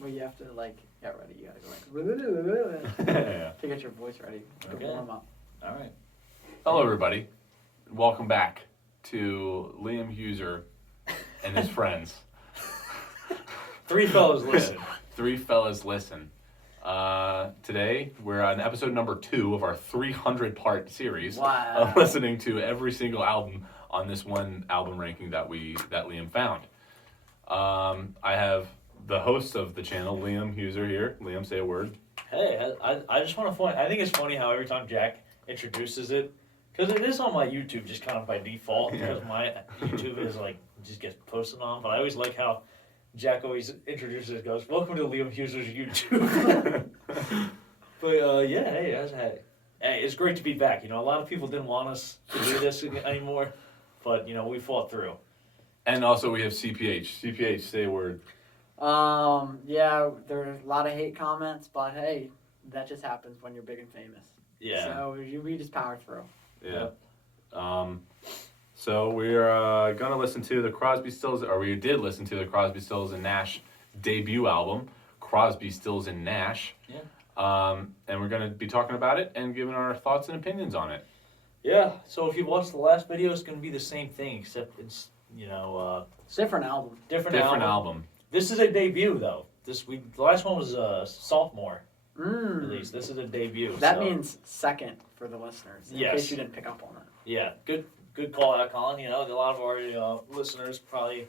Well, you have to, get ready. You gotta go, to get your voice ready. Okay. To warm up. All right. Hello, everybody. Welcome back to Liam Huser and his friends. Three fellas listen. Three fellas listen. Today, we're on episode number 2 of our 300-part series of listening to every single album on this one album ranking that Liam found. I have the host of the channel, Liam Huser, here. Liam, say a word. Hey, I just want to point. I think it's funny how every time Jack introduces it, because it is on my YouTube just kind of by default, because my YouTube is just gets posted on. But I always like how Jack always introduces it, goes, "Welcome to Liam Huser's YouTube." But hey, it's great to be back. A lot of people didn't want us to do this anymore, but we fought through. And also we have CPH. CPH, say a word. Yeah, there's a lot of hate comments, but hey, that just happens when you're big and famous. Yeah. So we just power through. Yeah. So we're gonna listen to the Crosby, Stills, or we did listen to the Crosby, Stills and Nash debut album, Crosby, Stills and Nash. Yeah. And we're gonna be talking about it and giving our thoughts and opinions on it. Yeah. So if you watched the last video, it's gonna be the same thing, except it's different album. Different album. This is a debut though. The last one was a sophomore release. This is a debut. That means second for the listeners. In case you didn't pick up on it. Yeah. Good call out, Colin. A lot of our listeners probably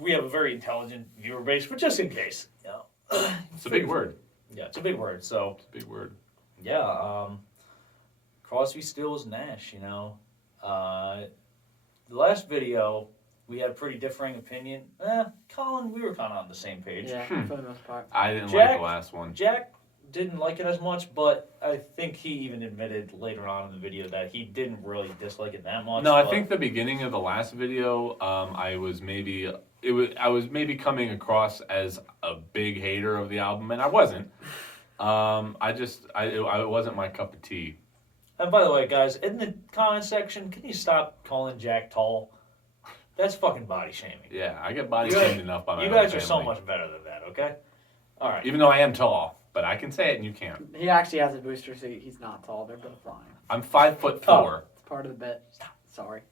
we have a very intelligent viewer base, but just in case, It's a big word. Yeah, it's a big word. So it's a big word. Yeah. Crosby, Stills, Nash. The last video, we had a pretty differing opinion. Colin, we were kind of on the same page. Yeah, for the most part. I didn't like the last one. Jack didn't like it as much, but I think he even admitted later on in the video that he didn't really dislike it that much. No, I think the beginning of the last video, I was maybe coming across as a big hater of the album, and I wasn't. It wasn't my cup of tea. And by the way, guys, in the comment section, can you stop calling Jack tall? That's fucking body shaming. Yeah, I get body shamed enough by my You own guys family. are so much better than that, okay? All right. Even though I am tall, but I can say it and you can't. He actually has a booster seat. He's not tall. They're both fine. I'm 5'4". It's part of the bit. Sorry.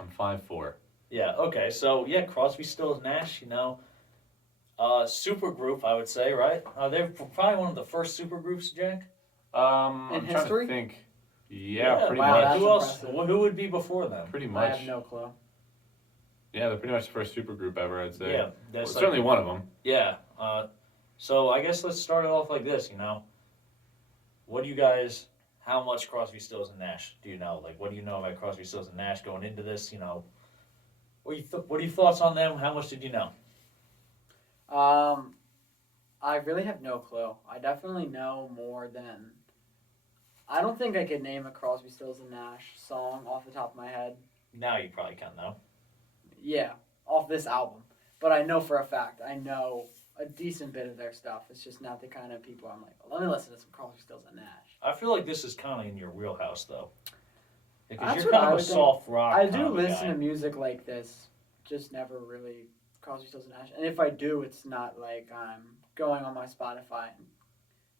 I'm 5'4". Yeah. Okay. So yeah, Crosby, Stills, Nash. Super group, I would say, right? They're probably one of the first super groups, Jack. I'm history? trying to think. Yeah, pretty wow, much. that's Who else? impressive. Who would be before them? Pretty I much. have no clue. Yeah, they're pretty much the first super group ever, I'd say. Yeah, Well, that's certainly one of them. Yeah. So I guess let's start it off like this. What do you guys? How much Crosby, Stills, and Nash do you know? What do you know about Crosby, Stills, and Nash going into this? What are your thoughts on them? How much did you know? I really have no clue. I definitely know more than. I don't think I could name a Crosby, Stills, and Nash song off the top of my head. Now you probably can though. Yeah, off this album. But I know for a fact, I know a decent bit of their stuff. It's just not the kind of people I'm like, well, let me listen to some Crosby, Stills, and Nash. I feel like this is kind of in your wheelhouse though. Because That's you're what kind I of a would think. soft rock. I kind do of a listen guy. to music like this, just never really Crosby, Stills, and Nash. And if I do, it's not like I'm going on my Spotify and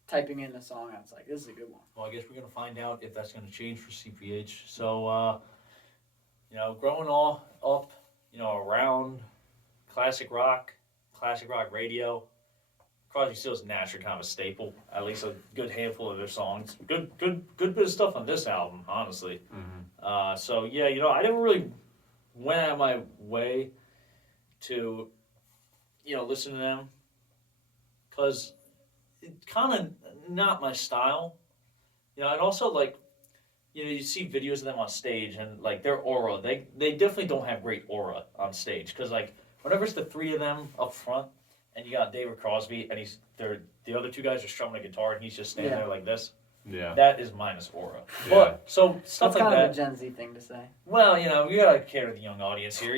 typing in a song and it's like, this is a good one. Well, I guess we're going to find out if that's going to change for CPH. So, growing all up, around classic rock radio, Crosby, Stills, and Nash are kind of a staple. At least a good handful of their songs. Good bit of stuff on this album, honestly. Mm-hmm. So, yeah, I never really went out of my way to, listen to them. Because it's kind of not my style. I'd also you see videos of them on stage and their aura. They definitely don't have great aura on stage because whenever it's the three of them up front and you got David Crosby and the other two guys are strumming a guitar and he's just standing there like this. Yeah. That is minus aura. Yeah. But so stuff That's like kind that. of a Gen Z thing to say. Well, you gotta cater to the young audience here.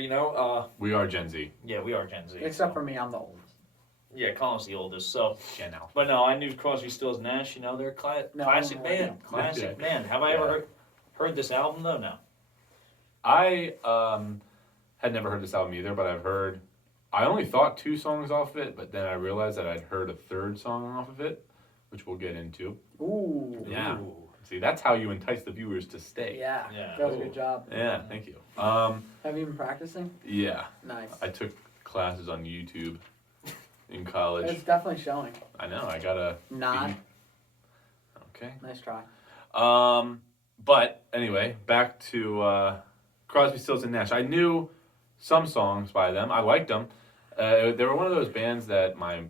We are Gen Z. Yeah, we are Gen Z. Except for me, I'm the oldest. Yeah, Colin's the oldest. So. Gen Alpha. But no, I knew Crosby, Stills, Nash. They're classic band. Classic band. Have I ever heard this album though? No. I had never heard this album either, but I've heard I only thought 2 songs off of it, but then I realized that I'd heard a third song off of it, which we'll get into. Ooh. Yeah. Ooh. See, that's how you entice the viewers to stay. Yeah. Yeah. That was a good job. Yeah, thank you. Have you been practicing? Yeah. Nice. I took classes on YouTube in college. It's definitely showing. I know, I gotta... Not. Okay. Nice try. But anyway, back to Crosby, Stills, and Nash. I knew some songs by them. I liked them. They were one of those bands that my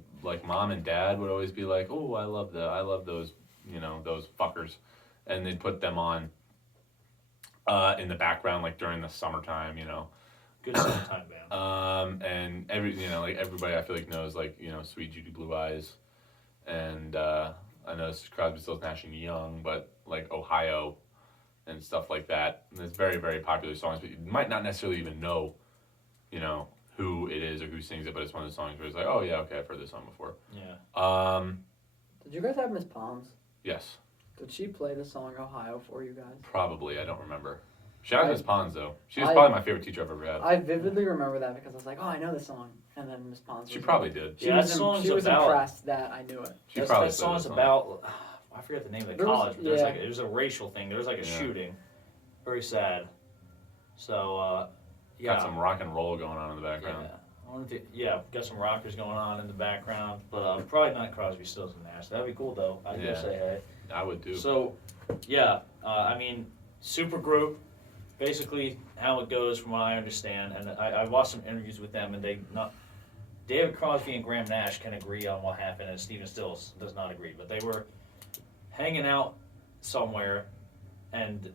mom and dad would always be like, "Oh, I love those, those fuckers," and they'd put them on in the background during the summertime, Good summertime band. And everybody I feel like knows Sweet Judy Blue Eyes, and I know it's Crosby, Stills, Nash and Young, but Ohio and stuff like that. And it's very, very popular songs, but you might not necessarily even know, who it is or who sings it, but it's one of the songs where it's like, oh yeah, okay, I've heard this song before. Yeah. Did you guys have Miss Palms? Yes. Did she play the song Ohio for you guys? Probably, I don't remember. Shout out to Miss Pons though. She was probably my favorite teacher I've ever had. I vividly remember that because I was like, oh, I know this song. And then Miss Pons. She probably did. She was impressed that I knew it. She probably that song's song. about, I forget the name of the There was- college, but there's yeah. it was a racial thing. There was a shooting. Very sad. So, yeah. Got some rock and roll going on in the background. Got some rockers going on in the background, but probably not Crosby, Stills, and Nash. That'd be cool though. I'd go say hey. I would too. So, yeah, I mean, super group, basically how it goes from what I understand, and I watched some interviews with them, and David Crosby and Graham Nash can agree on what happened, and Stephen Stills does not agree, but they were hanging out somewhere, and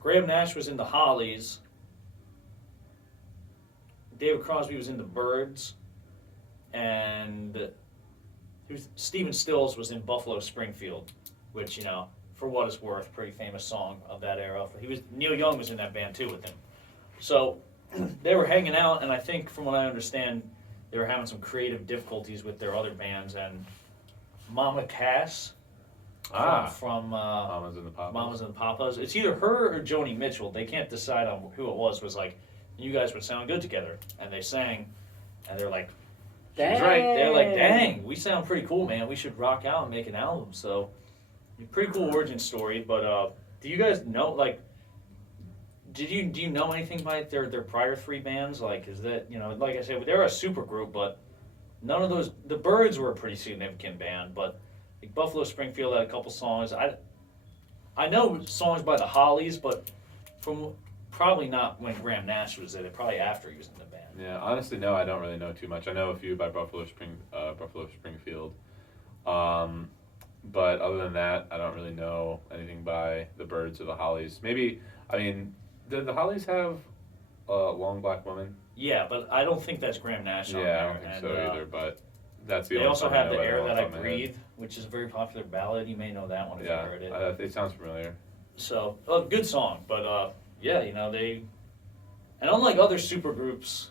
Graham Nash was in the Hollies, David Crosby was in the Byrds, and Stephen Stills was in Buffalo Springfield, which, for what it's worth, pretty famous song of that era. Neil Young was in that band too with him. So they were hanging out, and I think from what I understand, they were having some creative difficulties with their other bands, and Mama Cass from Mamas and the Papas. Mamas and the Papas. It's either her or Joni Mitchell. They can't decide on who it was like, you guys would sound good together. And they sang, and they're like, dang. right. They're like, dang, we sound pretty cool, man. We should rock out and make an album. So, pretty cool origin story. But do you guys know, do you know anything about their prior 3 bands? Is that, like I said, they're a super group, but none of those, the Byrds were a pretty significant band, but Buffalo Springfield had a couple songs. I know songs by the Hollies, but from probably not when Graham Nash was in it, probably after he was in the band. Yeah, honestly, no, I don't really know too much. I know a few by Buffalo Springfield. But other than that, I don't really know anything by the Byrds or the Hollies. Maybe, did the Hollies have Long Black Woman? Yeah, but I don't think that's Graham Nash on there. Yeah, I don't think so either, but that's the they only also song I have know The by Air off That the I top of my Breathe, which is a very popular ballad. You may know that one if you heard it. It sounds familiar. So, good song, but they, and unlike other super groups,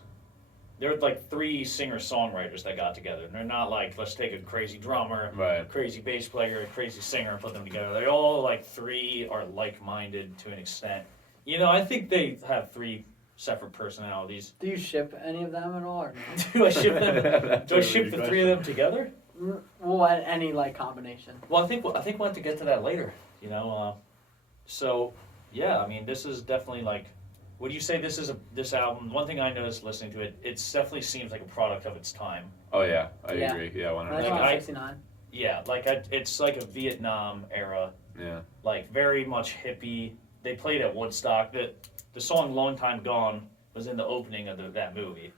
they're 3 singer-songwriters that got together. And they're not let's take a crazy drummer, Right. a crazy bass player, a crazy singer, and put them together. They all 3 are like-minded to an extent. I think they have 3 separate personalities. Do you ship any of them at all, or no? Do I ship them? That's Do I a ship really the good 3 of them together? Well, any combination. Well, I think we'll have to get to that later. So yeah, I mean, this is definitely would you say this album? One thing I noticed listening to it, it definitely seems like a product of its time. Oh yeah, I Yeah. agree. Yeah, 100%. That's Like, on I- 69. Yeah, it's like a Vietnam era, Yeah. very much hippie. They played at Woodstock. The song "Long Time Gone" was in the opening of that movie.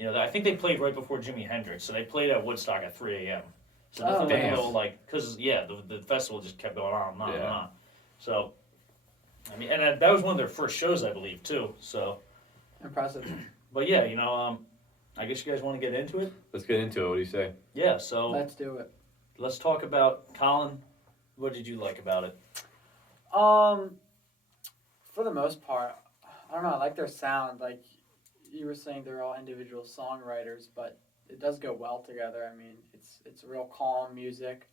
I think they played right before Jimi Hendrix, so they played at Woodstock at 3 a.m. So Oh, nothing nice. because the festival just kept going on and on and Yeah. on. So, I mean, and that was one of their first shows, I believe, too. So, Impressive. but yeah, I guess you guys want to get into it. Let's get into it. What do you say? Yeah. So Let's do it. let's talk about Colin. What did you like about it? For the most part, I don't know. I like their sound. Like you were saying, they're all individual songwriters, but it does go well together. I mean, it's real calm music.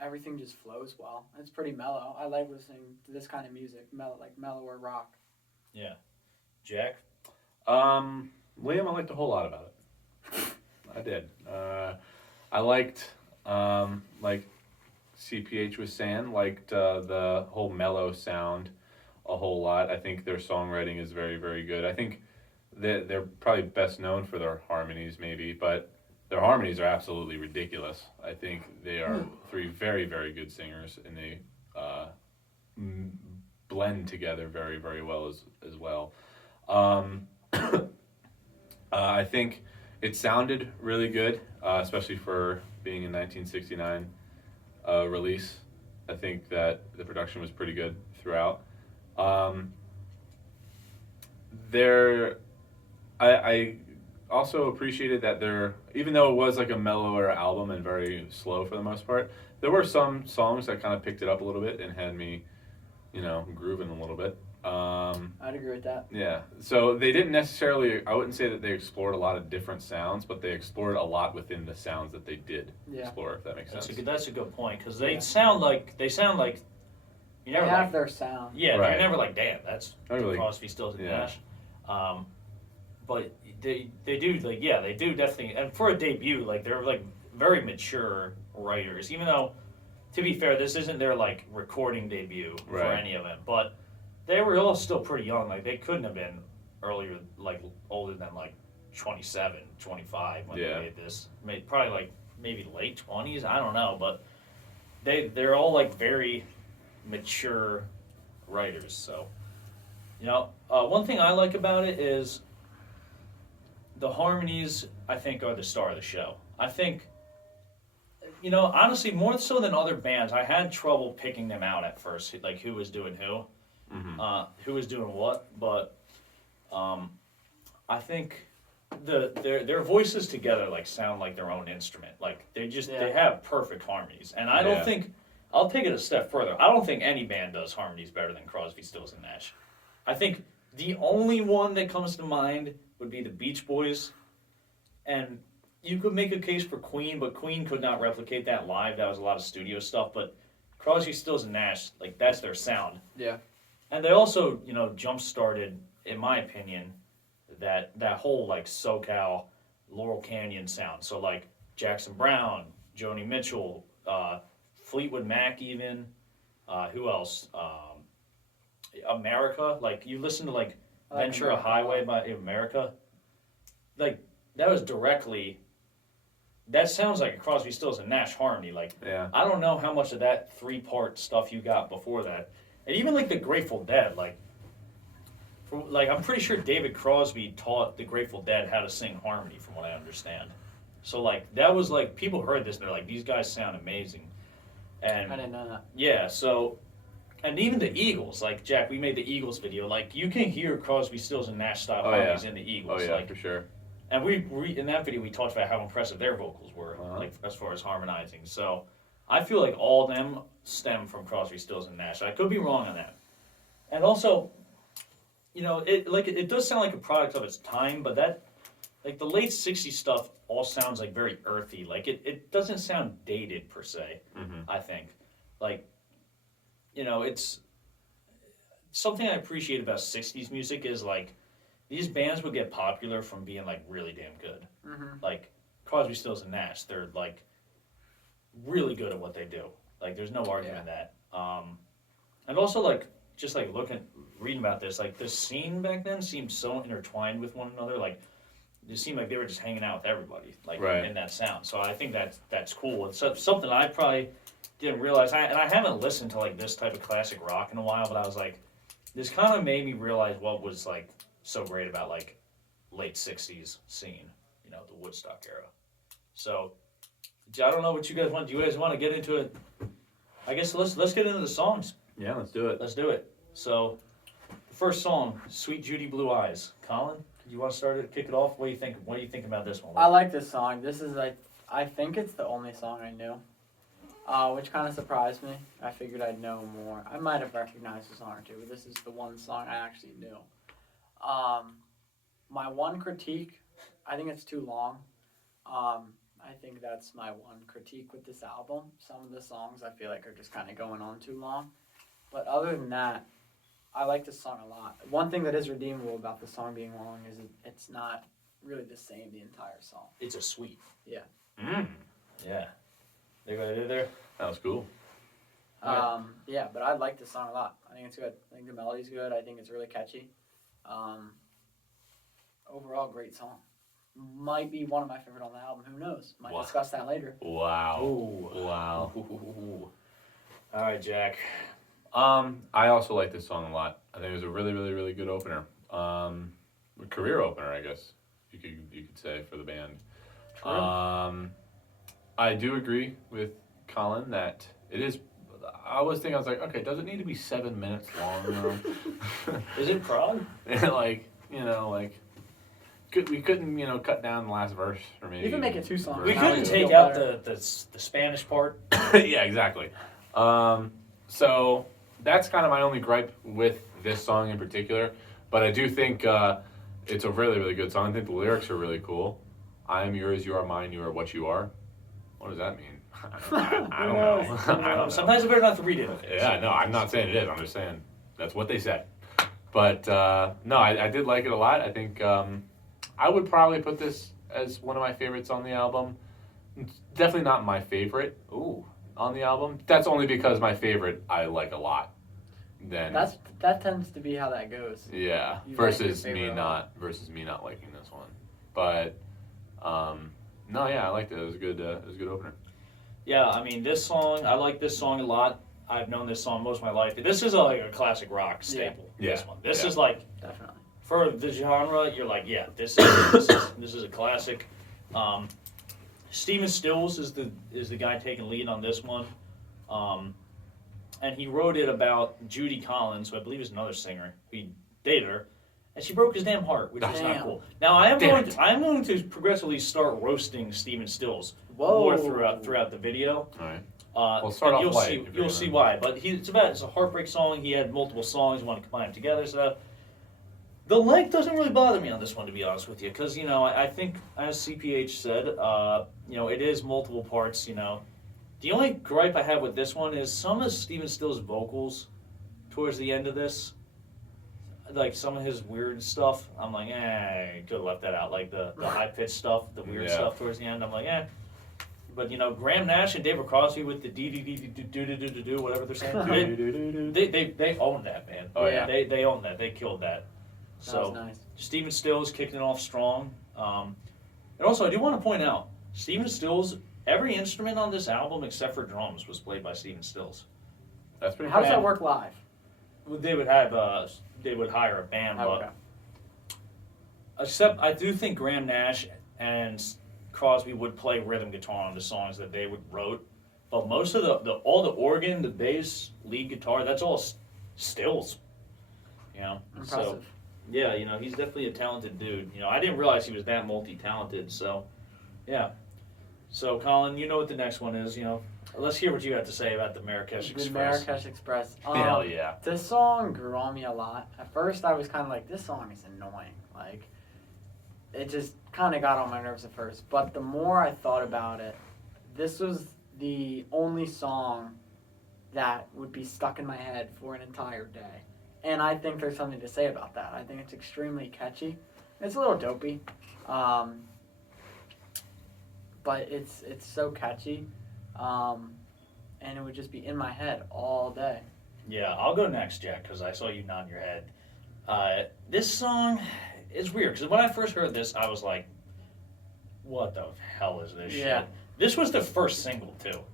Everything just flows well. It's pretty mellow. I like listening to this kind of music, mellower rock. Yeah, Jack. Liam, I liked a whole lot about it. I did. I liked, like CPH was saying, liked the whole mellow sound a whole lot. I think their songwriting is very, very good. I think they're probably best known for their harmonies, maybe, but their harmonies are absolutely ridiculous. I think they are three very, very good singers, and they blend together very, very well as well. I think it sounded really good, especially for being a 1969 release. I think that the production was pretty good throughout. I also appreciated that even though it was like a mellower album and very slow for the most part, there were some songs that kind of picked it up a little bit and had me, grooving a little bit. I'd agree with that. Yeah. So they didn't necessarily, I wouldn't say that they explored a lot of different sounds, but they explored a lot within the sounds that they did explore, if that makes sense. That's a good point, because they sound like you never they have their sound. Yeah, right. You're never like, damn, that's really, Crosby, Stills, and Nash. But they do they do definitely, and for a debut, like they're like very mature writers. Even though, to be fair, this isn't their like recording debut for any of them, but they were all still pretty young. Like they couldn't have been earlier, like older than like 27, 25 when they made this. Probably like maybe late 20s. I don't know, but they're all like very mature writers. So, one thing I like about it is the harmonies, I think, are the star of the show. I think, honestly, more so than other bands, I had trouble picking them out at first, like who was doing who, who was doing what. But I think their voices together like sound like their own instrument. Like they have perfect harmonies, and I don't think. I'll take it a step further. I don't think any band does harmonies better than Crosby, Stills, and Nash. I think the only one that comes to mind would be the Beach Boys, and you could make a case for Queen, but Queen could not replicate that live. That was a lot of studio stuff, but Crosby, Stills, and Nash, like that's their sound. Yeah. And they also, jump-started, in my opinion, that whole like SoCal, Laurel Canyon sound. So like Jackson Browne, Joni Mitchell, Fleetwood Mac, even who else? America. Like you listen to like Ventura Highway by America. Like that was directly. That sounds like a Crosby, Stills, and Nash harmony. Like I don't know how much of that 3-part stuff you got before that, and even like the Grateful Dead. I'm pretty sure David Crosby taught the Grateful Dead how to sing harmony, from what I understand. So like that was like people heard this and they're like, these guys sound amazing. And I didn't know that. Yeah, so, and even the Eagles, like Jack, we made the Eagles video. Like you can hear Crosby, Stills, and Nash style harmonies in the Eagles. Oh yeah, like, for sure. And we in that video we talked about how impressive their vocals were, like as far as harmonizing. So I feel like all of them stem from Crosby, Stills, and Nash. I could be wrong on that. And also, it does sound like a product of its time, but that, like the late '60s stuff, all sounds like very earthy. Like it doesn't sound dated per se. I think, like, it's something I appreciate about '60s music is like these bands would get popular from being like really damn good. Like Crosby, Stills, and Nash, they're like really good at what they do. Like there's no argument that. And also like just like reading about this, like the scene back then seemed so intertwined with one another. Like it seemed like they were just hanging out with everybody, like in that sound. So I think that's cool. It's something I probably didn't realize. And I haven't listened to like this type of classic rock in a while, but I was like, this kind of made me realize what was like so great about like late '60s scene, the Woodstock era. So I don't know what you guys want. Do you guys want to get into it? I guess let's get into the songs. Yeah, let's do it. Let's do it. So the first song, "Sweet Judy Blue Eyes." Colin, you want to start it? Kick it off. What do you think? What do you think about this one? I like this song. This is I think it's the only song I knew, which kind of surprised me. I figured I'd know more. I might have recognized a song or two, but this is the one song I actually knew. My one critique, I think it's too long. I think that's my one critique with this album. Some of the songs I feel like are just kind of going on too long. But other than that, I like this song a lot. One thing that is redeemable about the song being long is it's not really the same the entire song. It's a sweet. Yeah. Yeah. They got it there. That was cool. Yeah, but I like this song a lot. I think it's good. I think the melody's good. I think it's really catchy. Overall, great song. Might be one of my favorite on the album. Who knows? Might discuss that later. Wow. Ooh. Wow. Ooh. All right, Jack. I also like this song a lot. I think it was a really, really, really good opener. A career opener, I guess you could say, for the band. True. I do agree with Colin that it is. I was like, okay, does it need to be 7 minutes long though? Is it prog? Like, we couldn't, cut down the last verse or maybe. You can make it 2 songs. We couldn't take out the Spanish part. Yeah, exactly. So that's kind of my only gripe with this song in particular. But I do think it's a really, really good song. I think the lyrics are really cool. I am yours, you are mine, you are what you are. What does that mean? I don't know. I don't know. Sometimes it's better not to read it. Yeah, no, I'm not saying it is. I'm just saying that's what they said. But no, I did like it a lot. I think I would probably put this as one of my favorites on the album. It's definitely not my favorite on the album. That's only because my favorite I like a lot. Then that tends to be how that goes. Yeah, versus me not liking this one. But no, yeah, I liked it. It was a good opener. Yeah, I mean, this song, I like this song a lot. I've known this song most of my life. This is like a classic rock staple. Yeah. This one. This is like, definitely, for the genre, you're like, yeah, this is a classic. Stephen Stills is the guy taking lead on this one, and he wrote it about Judy Collins, who I believe is another singer. He dated her, and she broke his damn heart, which is not cool. Now I am going to progressively start roasting Stephen Stills more throughout the video. All right. We'll start off light. You'll see why. But it's a heartbreak song. He had multiple songs. You want to combine them together. So the length doesn't really bother me on this one, to be honest with you, because I think, as CPH said, it is multiple parts. The only gripe I have with this one is some of Stephen Stills' vocals towards the end of this. Like some of his weird stuff, I'm like, you could have left that out. Like the high pitched stuff, the weird stuff towards the end, I'm like, But Graham Nash and David Crosby with the do whatever they're saying, they own that, man. Oh yeah, they own that. They killed that. So nice. Stephen Stills kicking it off strong. And also, I do want to point out, Stephen Stills, every instrument on this album except for drums was played by Stephen Stills. That's pretty. How does that work live? They would hire a band, but except I do think Graham Nash and Crosby would play rhythm guitar on the songs that they would wrote, but most of all the organ, the bass, lead guitar, that's all Stills. Impressive. So yeah, he's definitely a talented dude. I didn't realize he was that multi-talented. So yeah. So Colin, you know what the next one is. Let's hear what you have to say about the Marrakesh Express. The Marrakesh Express. Hell yeah. This song grew on me a lot. At first, I was kind of like, this song is annoying. Like, it just kind of got on my nerves at first. But the more I thought about it, this was the only song that would be stuck in my head for an entire day. And I think there's something to say about that. I think it's extremely catchy. It's a little dopey. But it's so catchy. And it would just be in my head all day. Yeah, I'll go next, Jack, because I saw you nod your head. This song is weird, because when I first heard this, I was like, what the hell is this shit? This was the first single, too.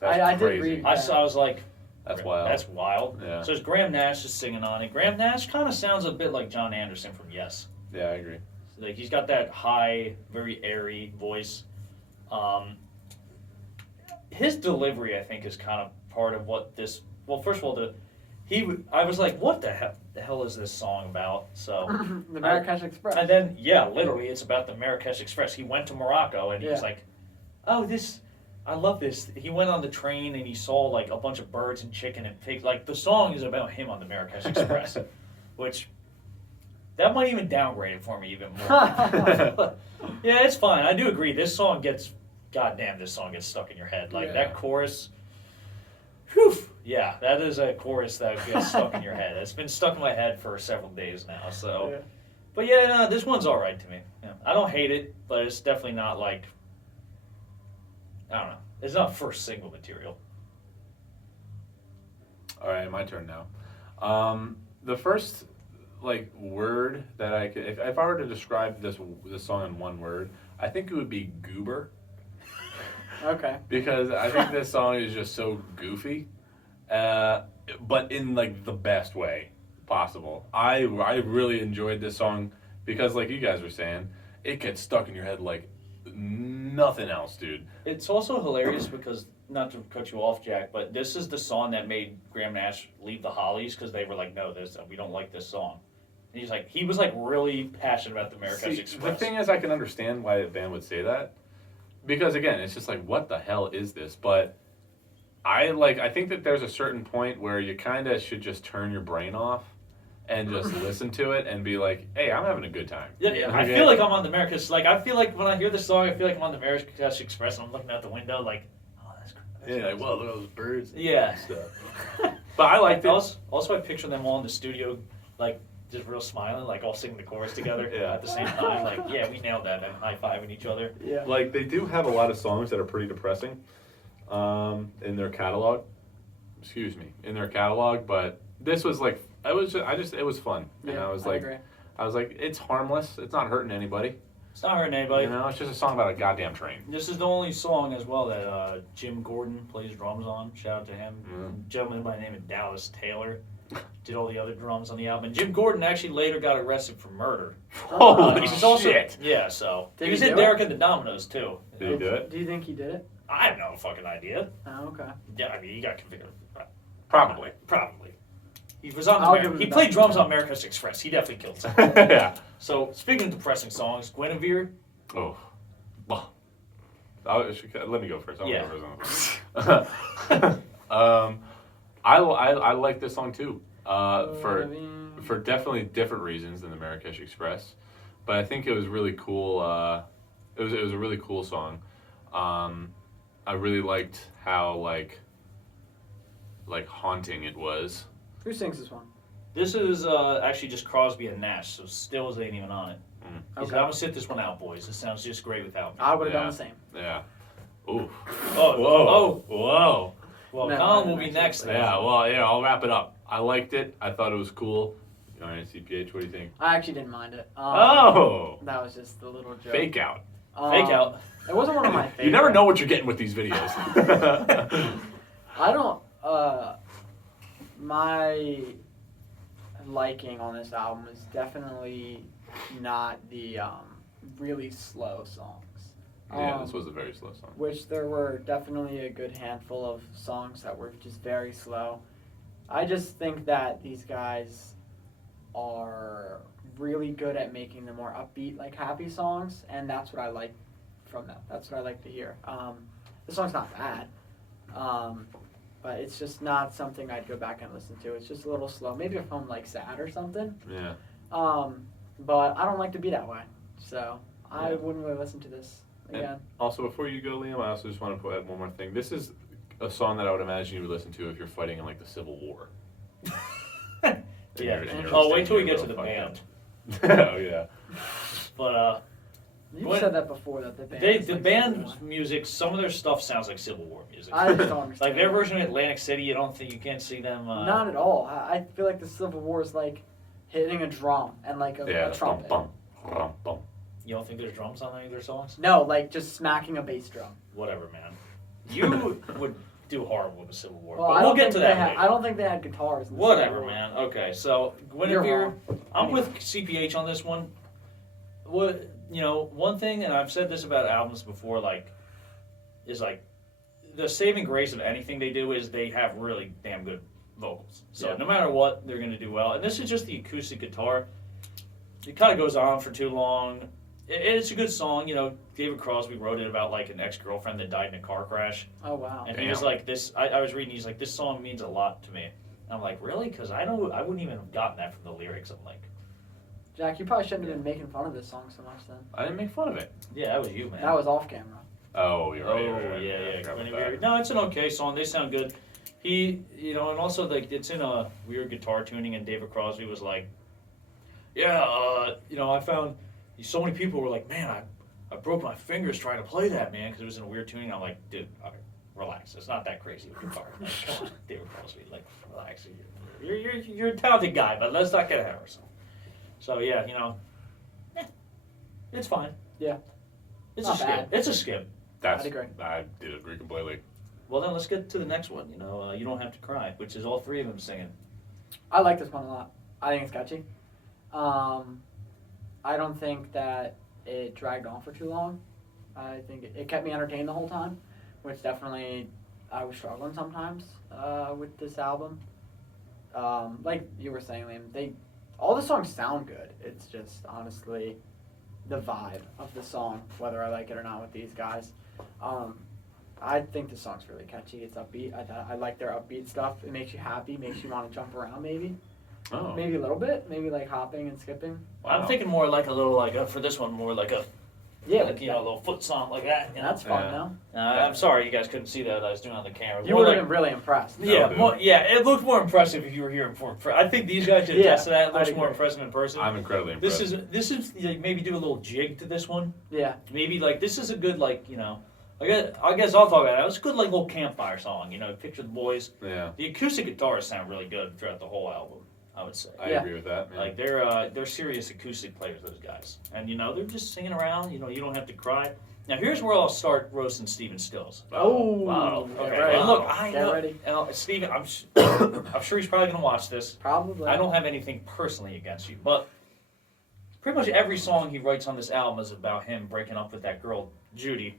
I did read that. I was like, that's wild. That's wild. Yeah. So it's Graham Nash is singing on it. Graham Nash kind of sounds a bit like John Anderson from Yes. Yeah, I agree. Like, he's got that high, very airy voice. His delivery, I think, is kind of part of what this. Well, first of all, I was like, what the hell is this song about? So the Marrakesh Express. And then, literally, it's about the Marrakesh Express. He went to Morocco, and he was like, oh, I love this. He went on the train, and he saw, like, a bunch of birds and chicken and pigs. Like, the song is about him on the Marrakesh Express, which, that might even downgrade it for me even more. Yeah, it's fine. I do agree. This song gets stuck in your head. Like, that chorus, whew. Yeah, that is a chorus that gets stuck in your head. It's been stuck in my head for several days now. So, Yeah. but yeah, no, this one's all right to me. Yeah. I don't hate it, but it's definitely not like, I don't know. It's not first single material. All right, my turn now. The first like word that I could, if I were to describe this song in one word, I think it would be goober. Okay. Because I think this song is just so goofy, but in like the best way possible. I really enjoyed this song because, like you guys were saying, it gets stuck in your head like nothing else, dude. It's also hilarious because, not to cut you off, Jack, but this is the song that made Graham Nash leave the Hollies because they were like, no, we don't like this song. And he was like really passionate about the Marrakesh Express. The thing is, I can understand why a band would say that. Because again, it's just like, what the hell is this? But I think that there's a certain point where you kind of should just turn your brain off and just listen to it and be like, hey, I'm having a good time. Yeah, okay. I feel like I'm on the Marrakesh. Like, I feel like when I hear this song, I feel like I'm on the Marrakesh Express and I'm looking out the window like, oh, that's great. Yeah, like, well, look at those birds. Yeah. And stuff. But I liked it. Also, I picture them all in the studio, like, just real smiling, like all singing the chorus together at the same time. Like, yeah, we nailed that and high-fiving each other. Yeah. Like, they do have a lot of songs that are pretty depressing in their catalog. Excuse me. In their catalog, but this was like, it was fun. And Yeah, I agree. was like, it's harmless. It's not hurting anybody. It's not hurting anybody. You know, it's just a song about a goddamn train. This is the only song as well that Jim Gordon plays drums on. Shout out to him. A gentleman by the name of Dallas Taylor did all the other drums on the album. And Jim Gordon actually later got arrested for murder. Holy He's also, shit! Yeah, so Did he was he in do it? Derek and the Dominoes too. Did he do it? Do you think he did it? I have no fucking idea. Oh, okay. Yeah, I mean, he got convicted. Probably. Probably. He was on. I'll give him He the played benefit drums of on Marrakesh Express. He definitely killed someone. Yeah. So speaking of depressing songs, Guinevere. Oh. Well, let me go first. Yeah. Go first. I like this song too. For definitely different reasons than the Marrakesh Express, but I think it was really cool. It was a really cool song. I really liked how like haunting it was. Who sings this one? This is actually just Crosby and Nash, so Stills ain't even on it. He said, I'm gonna sit this one out, boys. It sounds just great without me. I would have done the same. Yeah. Ooh. Whoa. Whoa. Well, No, Colin will no, be no, next. then. Yeah. Well, yeah. I'll wrap it up. I liked it. I thought it was cool. All right, CPH. What do you think? I actually didn't mind it. Oh. That was just a little joke. Fake out. Fake out. It wasn't one of my favorites. You never know what you're getting with these videos. I don't. My liking on this album is definitely not the really slow songs. Yeah, this was a very slow song. Which there were definitely a good handful of songs that were just very slow. I just think that these guys are really good at making the more upbeat, like happy songs, and that's what I like from them. That's what I like to hear. The song's not bad, but it's just not something I'd go back and listen to. It's just a little slow. Maybe if I'm like sad or something. Yeah. But I don't like to be that way, so I wouldn't really listen to this again. And also, before you go, Liam, I also just want to add one more thing. This is a song that I would imagine you would listen to if you're fighting in like the Civil War. Yeah. You're Oh, wait till we standing get to real the fucked band. up. Oh yeah. But You said that before, that the band. is the like band's Civil music, some of their stuff sounds like Civil War music. War. I just don't understand. Like their version of Atlantic City, you can't see them. Not at all. I feel like the Civil War is like hitting a drum and like a trumpet. Bum, bum, bum. You don't think there's drums on any of their songs? No, like just smacking a bass drum. Whatever, man. You would do horrible in the Civil War. Well, but I we'll don't get think to they that had. later. I don't think they had guitars. In the Whatever, Civil War. man. Okay, so You're Guinevere, wrong. I'm with CPH on this one. What one thing, and I've said this about albums before, is the saving grace of anything they do is they have really damn good vocals. So no matter what, they're going to do well. And this is just the acoustic guitar. It kind of goes on for too long. It's a good song. David Crosby wrote it about like an ex-girlfriend that died in a car crash. Oh wow. And he was like, this. I was reading. He's like, this song means a lot to me. And I'm like, really? Because I wouldn't even have gotten that from the lyrics. I'm like, Jack, you probably shouldn't have been making fun of this song so much then. I didn't make fun of it. yeah, that was you, man. That was off camera. Oh, you're right. Oh, you're right, yeah. I forgot about Guinevere. that. No, it's an okay song. They sound good. He, and also like it's in a weird guitar tuning, and David Crosby was like, yeah, I found so many people were like, man, I broke my fingers trying to play that, man, because it was in a weird tuning. I'm like, dude, all right, relax. It's not that crazy with guitar. Like, come on, David Crosby, like, relax. You're a talented guy, but let's not get ahead of ourselves. So yeah, it's fine. Yeah. It's Not a skip. bad. It's a skip. I'd agree. I did agree completely. Well, then let's get to the next one. You Don't Have to Cry, which is all three of them singing. I like this one a lot. I think it's catchy. I don't think that it dragged on for too long. I think it kept me entertained the whole time, which definitely I was struggling sometimes with this album. Like you were saying, Liam, all the songs sound good. It's just honestly the vibe of the song, whether I like it or not with these guys. I think the song's really catchy. It's upbeat. I like their upbeat stuff. It makes you happy, makes you want to jump around maybe. Oh. Maybe a little bit. Maybe like hopping and skipping. Wow. I'm thinking more like a little for this one, more like a a little foot stomp like that. That's fun, though. I'm sorry you guys couldn't see that. I was doing it on the camera. You would have been really impressed. Yeah, it looked more impressive if you were here in person. I think these guys did attest to that. It looks more impressive in person. I'm incredibly impressed. This is maybe do a little jig to this one. Yeah. Maybe this is a good I guess I'll talk about it. It's a good little campfire song. Picture the boys. Yeah. The acoustic guitars sound really good throughout the whole album, I would say. I agree with that. Like they're serious acoustic players, those guys, and they're just singing around. You don't have to cry. Now here's where I'll start roasting Steven Stills. Oh, wow. Okay. Ready. And look, I Get know, ready. and Steven, I'm sure he's probably gonna watch this. Probably. I don't have anything personally against you, but pretty much every song he writes on this album is about him breaking up with that girl, Judy.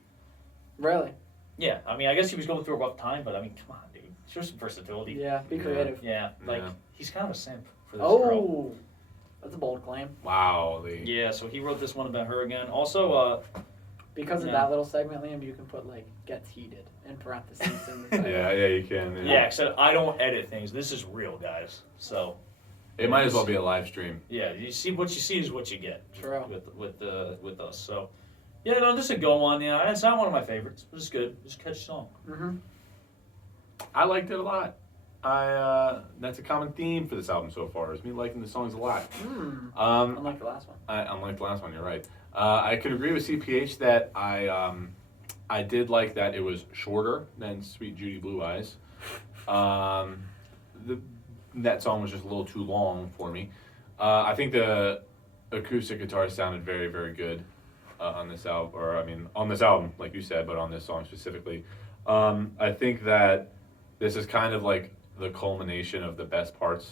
Really? Yeah, I guess he was going through a rough time, but come on, dude, show some versatility. Yeah, be creative. Yeah, Yeah. he's kind of a simp for this girl. Oh, that's a bold claim. Wow. Yeah, so he wrote this one about her again. Also, Because of that little segment, Liam, you can put gets heated in parentheses in the title. Yeah, you can. yeah, except I don't edit things. This is real, guys. So It might as well be a live stream. yeah, you see what you see is what you get. True. With us. So yeah, no, this is a go on. Yeah, it's not one of my favorites, but it's good. It's a catchy song. Mm-hmm. I liked it a lot. That's a common theme for this album so far, is me liking the songs a lot. Unlike the last one. Unlike the last one, you're right. I could agree with CPH that I did like that it was shorter than Sweet Judy Blue Eyes. That song was just a little too long for me. I think the acoustic guitar sounded very, very good on this album, on this album, like you said, but on this song specifically. I think that this is kind of like the culmination of the best parts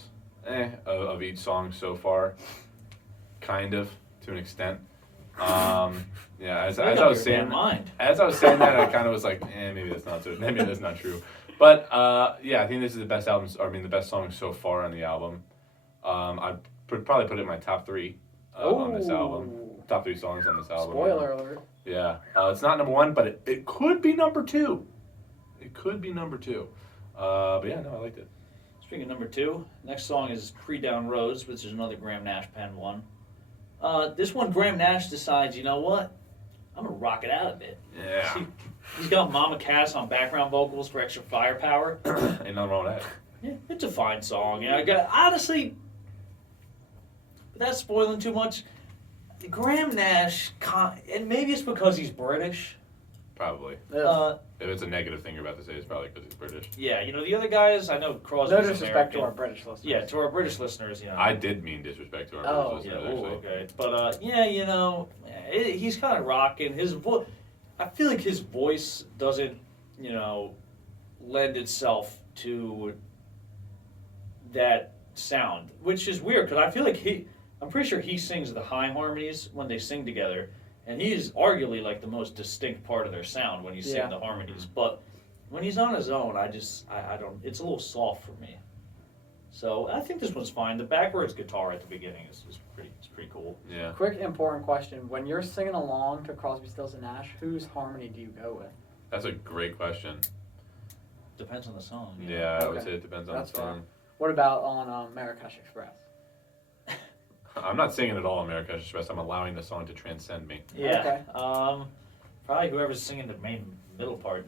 of each song so far, kind of, to an extent. As I was saying that, I kind of was like, maybe that's not true. But I think this is the best the best song so far on the album. I'd probably put it in my top 3 on this album. Top 3 songs on this album. Spoiler alert. Yeah, it's not number 1, but it could be number 2. It could be number 2. But yeah, no, I liked it. Speaking of number 2, next song is Pre-Down Roads, which is another Graham Nash pen one. This one, Graham Nash decides, you know what? I'm going to rock it out a bit. Yeah. He's got Mama Cass on background vocals for extra firepower. Ain't nothing wrong with that. Yeah, it's a fine song. Honestly, without spoiling too much, Graham Nash, and maybe it's because he's British. Probably. If it's a negative thing you're about to say, it's probably because he's British. Yeah, the other guys, I know Crosby's No disrespect American. to our British listeners. Yeah, to our British listeners, I did mean disrespect to our British listeners, actually. Okay. But, he's kind of rocking. His voice, I feel like his voice doesn't, lend itself to that sound, which is weird, because I feel like I'm pretty sure he sings the high harmonies when they sing together. And he's arguably the most distinct part of their sound when you sing the harmonies. But when he's on his own, I don't, it's a little soft for me. So I think this one's fine. The backwards guitar at the beginning is pretty cool. Yeah. Quick important question. When you're singing along to Crosby, Stills, and Nash, whose harmony do you go with? That's a great question. Depends on the song. Yeah, I would say it depends on the song. Fair. What about on Marrakesh Express? I'm not singing at all on Marrakesh Express. I'm allowing the song to transcend me. Yeah. Okay. Probably whoever's singing the middle part,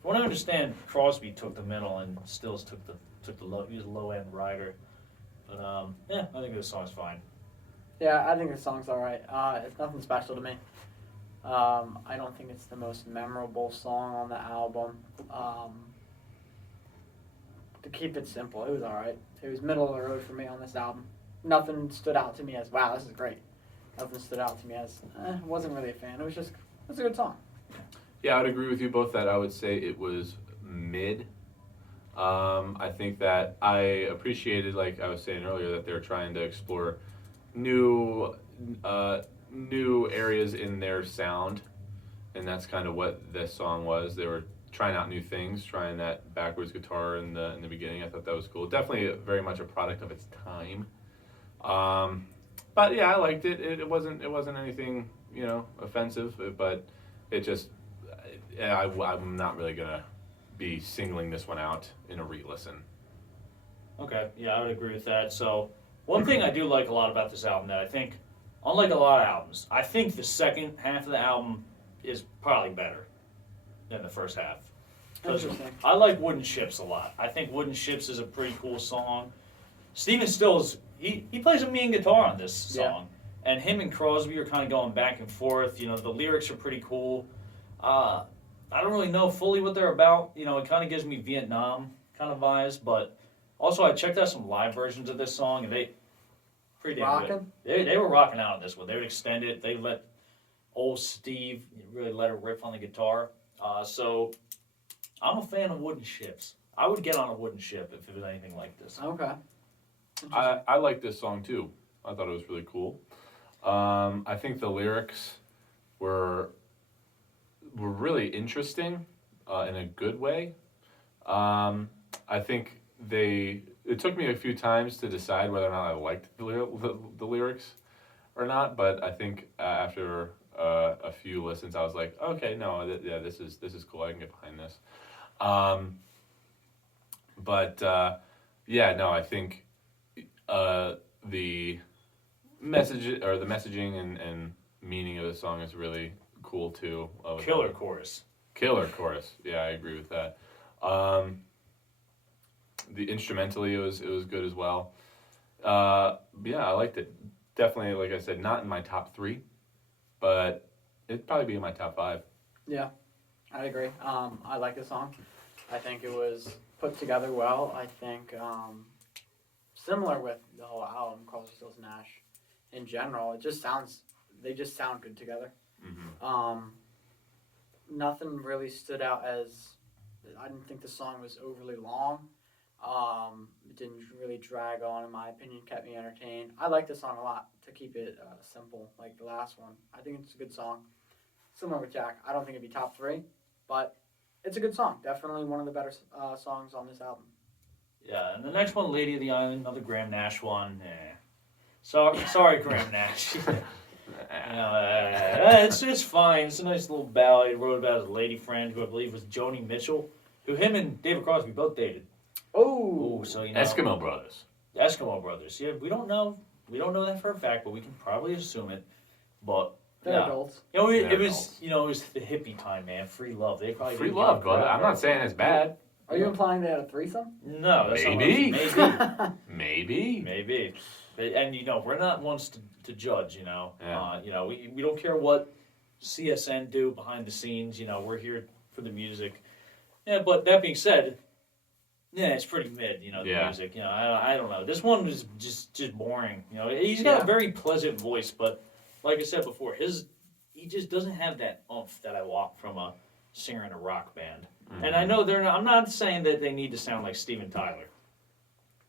From what I understand, Crosby took the middle and Stills took the low. He was a low end rider. But yeah, I think this song's fine. Yeah, I think the song's all right. It's nothing special to me. I don't think it's the most memorable song on the album. To keep it simple, it was all right. It was middle of the road for me on this album. Nothing stood out to me as, wow, this is great. Nothing stood out to me as, wasn't really a fan. It was a good song. Yeah, I'd agree with you both that I would say it was mid. I think that I appreciated, like I was saying earlier, that they're trying to explore new areas in their sound, and that's kind of what this song was. They were trying out new things, trying that backwards guitar in the beginning. I thought that was cool. Definitely very much a product of its time. But yeah, I liked it. It wasn't anything offensive, but it just I'm not really gonna be singling this one out in a re-listen. Okay, yeah, I would agree with that. So one thing I do like a lot about this album that I think, unlike a lot of albums, I think the second half of the album is probably better than the first half. Because I like Wooden Ships a lot. I think Wooden Ships is a pretty cool song. Stephen Stills, he plays a mean guitar on this song. Yeah. And him and Crosby are kind of going back and forth. The lyrics are pretty cool. I don't really know fully what they're about. It kind of gives me Vietnam kind of vibes. But also I checked out some live versions of this song, and they pretty damn good. They were rocking out on this one. They would extend it. They let old Steve really let her riff on the guitar. So I'm a fan of Wooden Ships. I would get on a wooden ship if it was anything like this. Okay. I like this song too. I thought it was really cool. I think the lyrics were really interesting in a good way. I think it took me a few times to decide whether or not I liked the lyrics or not, but I think after a few listens, I was like, okay, no, this is cool. I can get behind this. I think the message or the messaging and meaning of the song is really cool too. Killer chorus. Yeah, I agree with that. The instrumentally, it was good as well. I liked it. Definitely, like I said, not in my top 3, but it'd probably be in my top 5. Yeah, I agree. I like the song. I think it was put together well. I think similar with the whole album, Crosby, Stills, Nash. In general, they just sound good together. Mm-hmm. Nothing really stood out as, I didn't think the song was overly long. It didn't really drag on, in my opinion, kept me entertained. I like this song a lot, to keep it simple, like the last one. I think it's a good song. Similar with Jack, I don't think it'd be top 3, but it's a good song. Definitely one of the better songs on this album. Yeah, and the next one, Lady of the Island, another Graham Nash one. Sorry, Graham Nash. It's fine. It's a nice little ballad he wrote about his lady friend, who I believe was Joni Mitchell, who him and David Crosby both dated. Oh, so Eskimo Brothers. Eskimo Brothers. Yeah, we don't know that for a fact, but we can probably assume it. But they're adults. It was the hippie time, man. Free love. They probably free love, brother. I'm not saying it's bad. Are you implying they had a threesome? No, that's maybe. Maybe. And we're not ones to judge. Yeah. We don't care what CSN do behind the scenes. We're here for the music. Yeah, but that being said, yeah, it's pretty mid. The music. I don't know. This one was just boring. He's got a very pleasant voice, but like I said before, he just doesn't have that oomph that I want from a singer in a rock band. Mm-hmm. And I know I'm not saying that they need to sound like Steven Tyler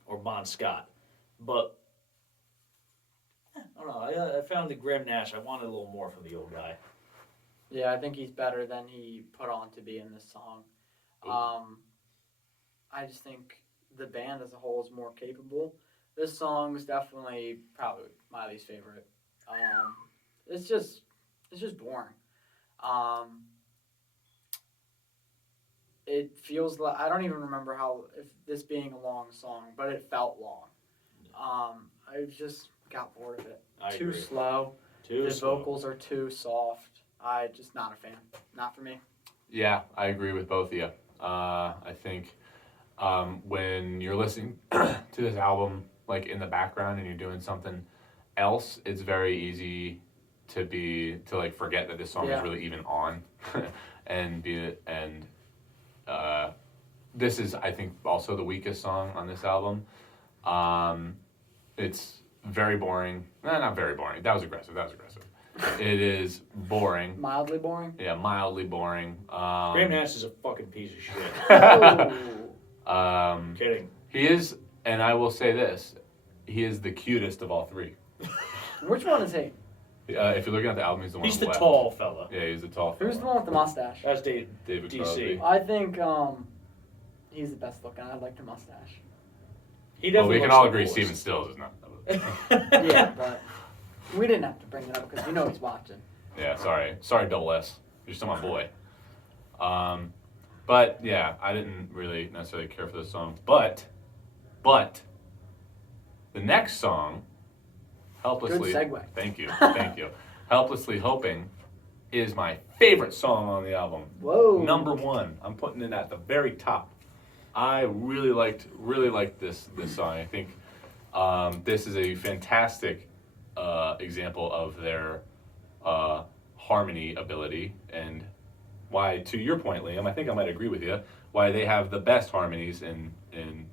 or Bon Scott, but I don't know. I found the Graham Nash. I wanted a little more from the old guy. Yeah, I think he's better than he put on to be in this song. I just think the band as a whole is more capable. This song is definitely probably my least favorite. It's just boring. It feels like, I don't even remember if this being a long song, but it felt long. I just got bored of it. Too agree. Slow. The vocals are too soft. Not a fan. Not for me. Yeah, I agree with both of you. I think when you're listening to this album, like in the background, and you're doing something else, it's very easy to like forget that this song is really even on, and this is, I think, also the weakest song on this album. It's very boring. Not very boring. That was aggressive. It is boring. Mildly boring? Yeah, mildly boring. Graham Nash is a fucking piece of shit. Kidding. He is, and I will say this, he is the cutest of all three. Which one is he? If you're looking at the album, he's the one He's on the left. tall fella. Yeah, he's the tall fella. Who's the one with the mustache? That's David DC. Crosby. I think he's the best looking. I like the mustache. He Well, definitely we can looks all the agree coolest. Steven Stills is not. Yeah, but we didn't have to bring it up because you know he's watching. Yeah, sorry, Double S. You're still my boy. But yeah, I didn't really necessarily care for this song. But the next song, Helplessly. Good segue. Thank you. Helplessly Hoping is my favorite song on the album. Whoa. Number one. I'm putting it at the very top. I really liked this song. I think this is a fantastic example of their harmony ability, and why, to your point, Liam, I think I might agree with you, why they have the best harmonies in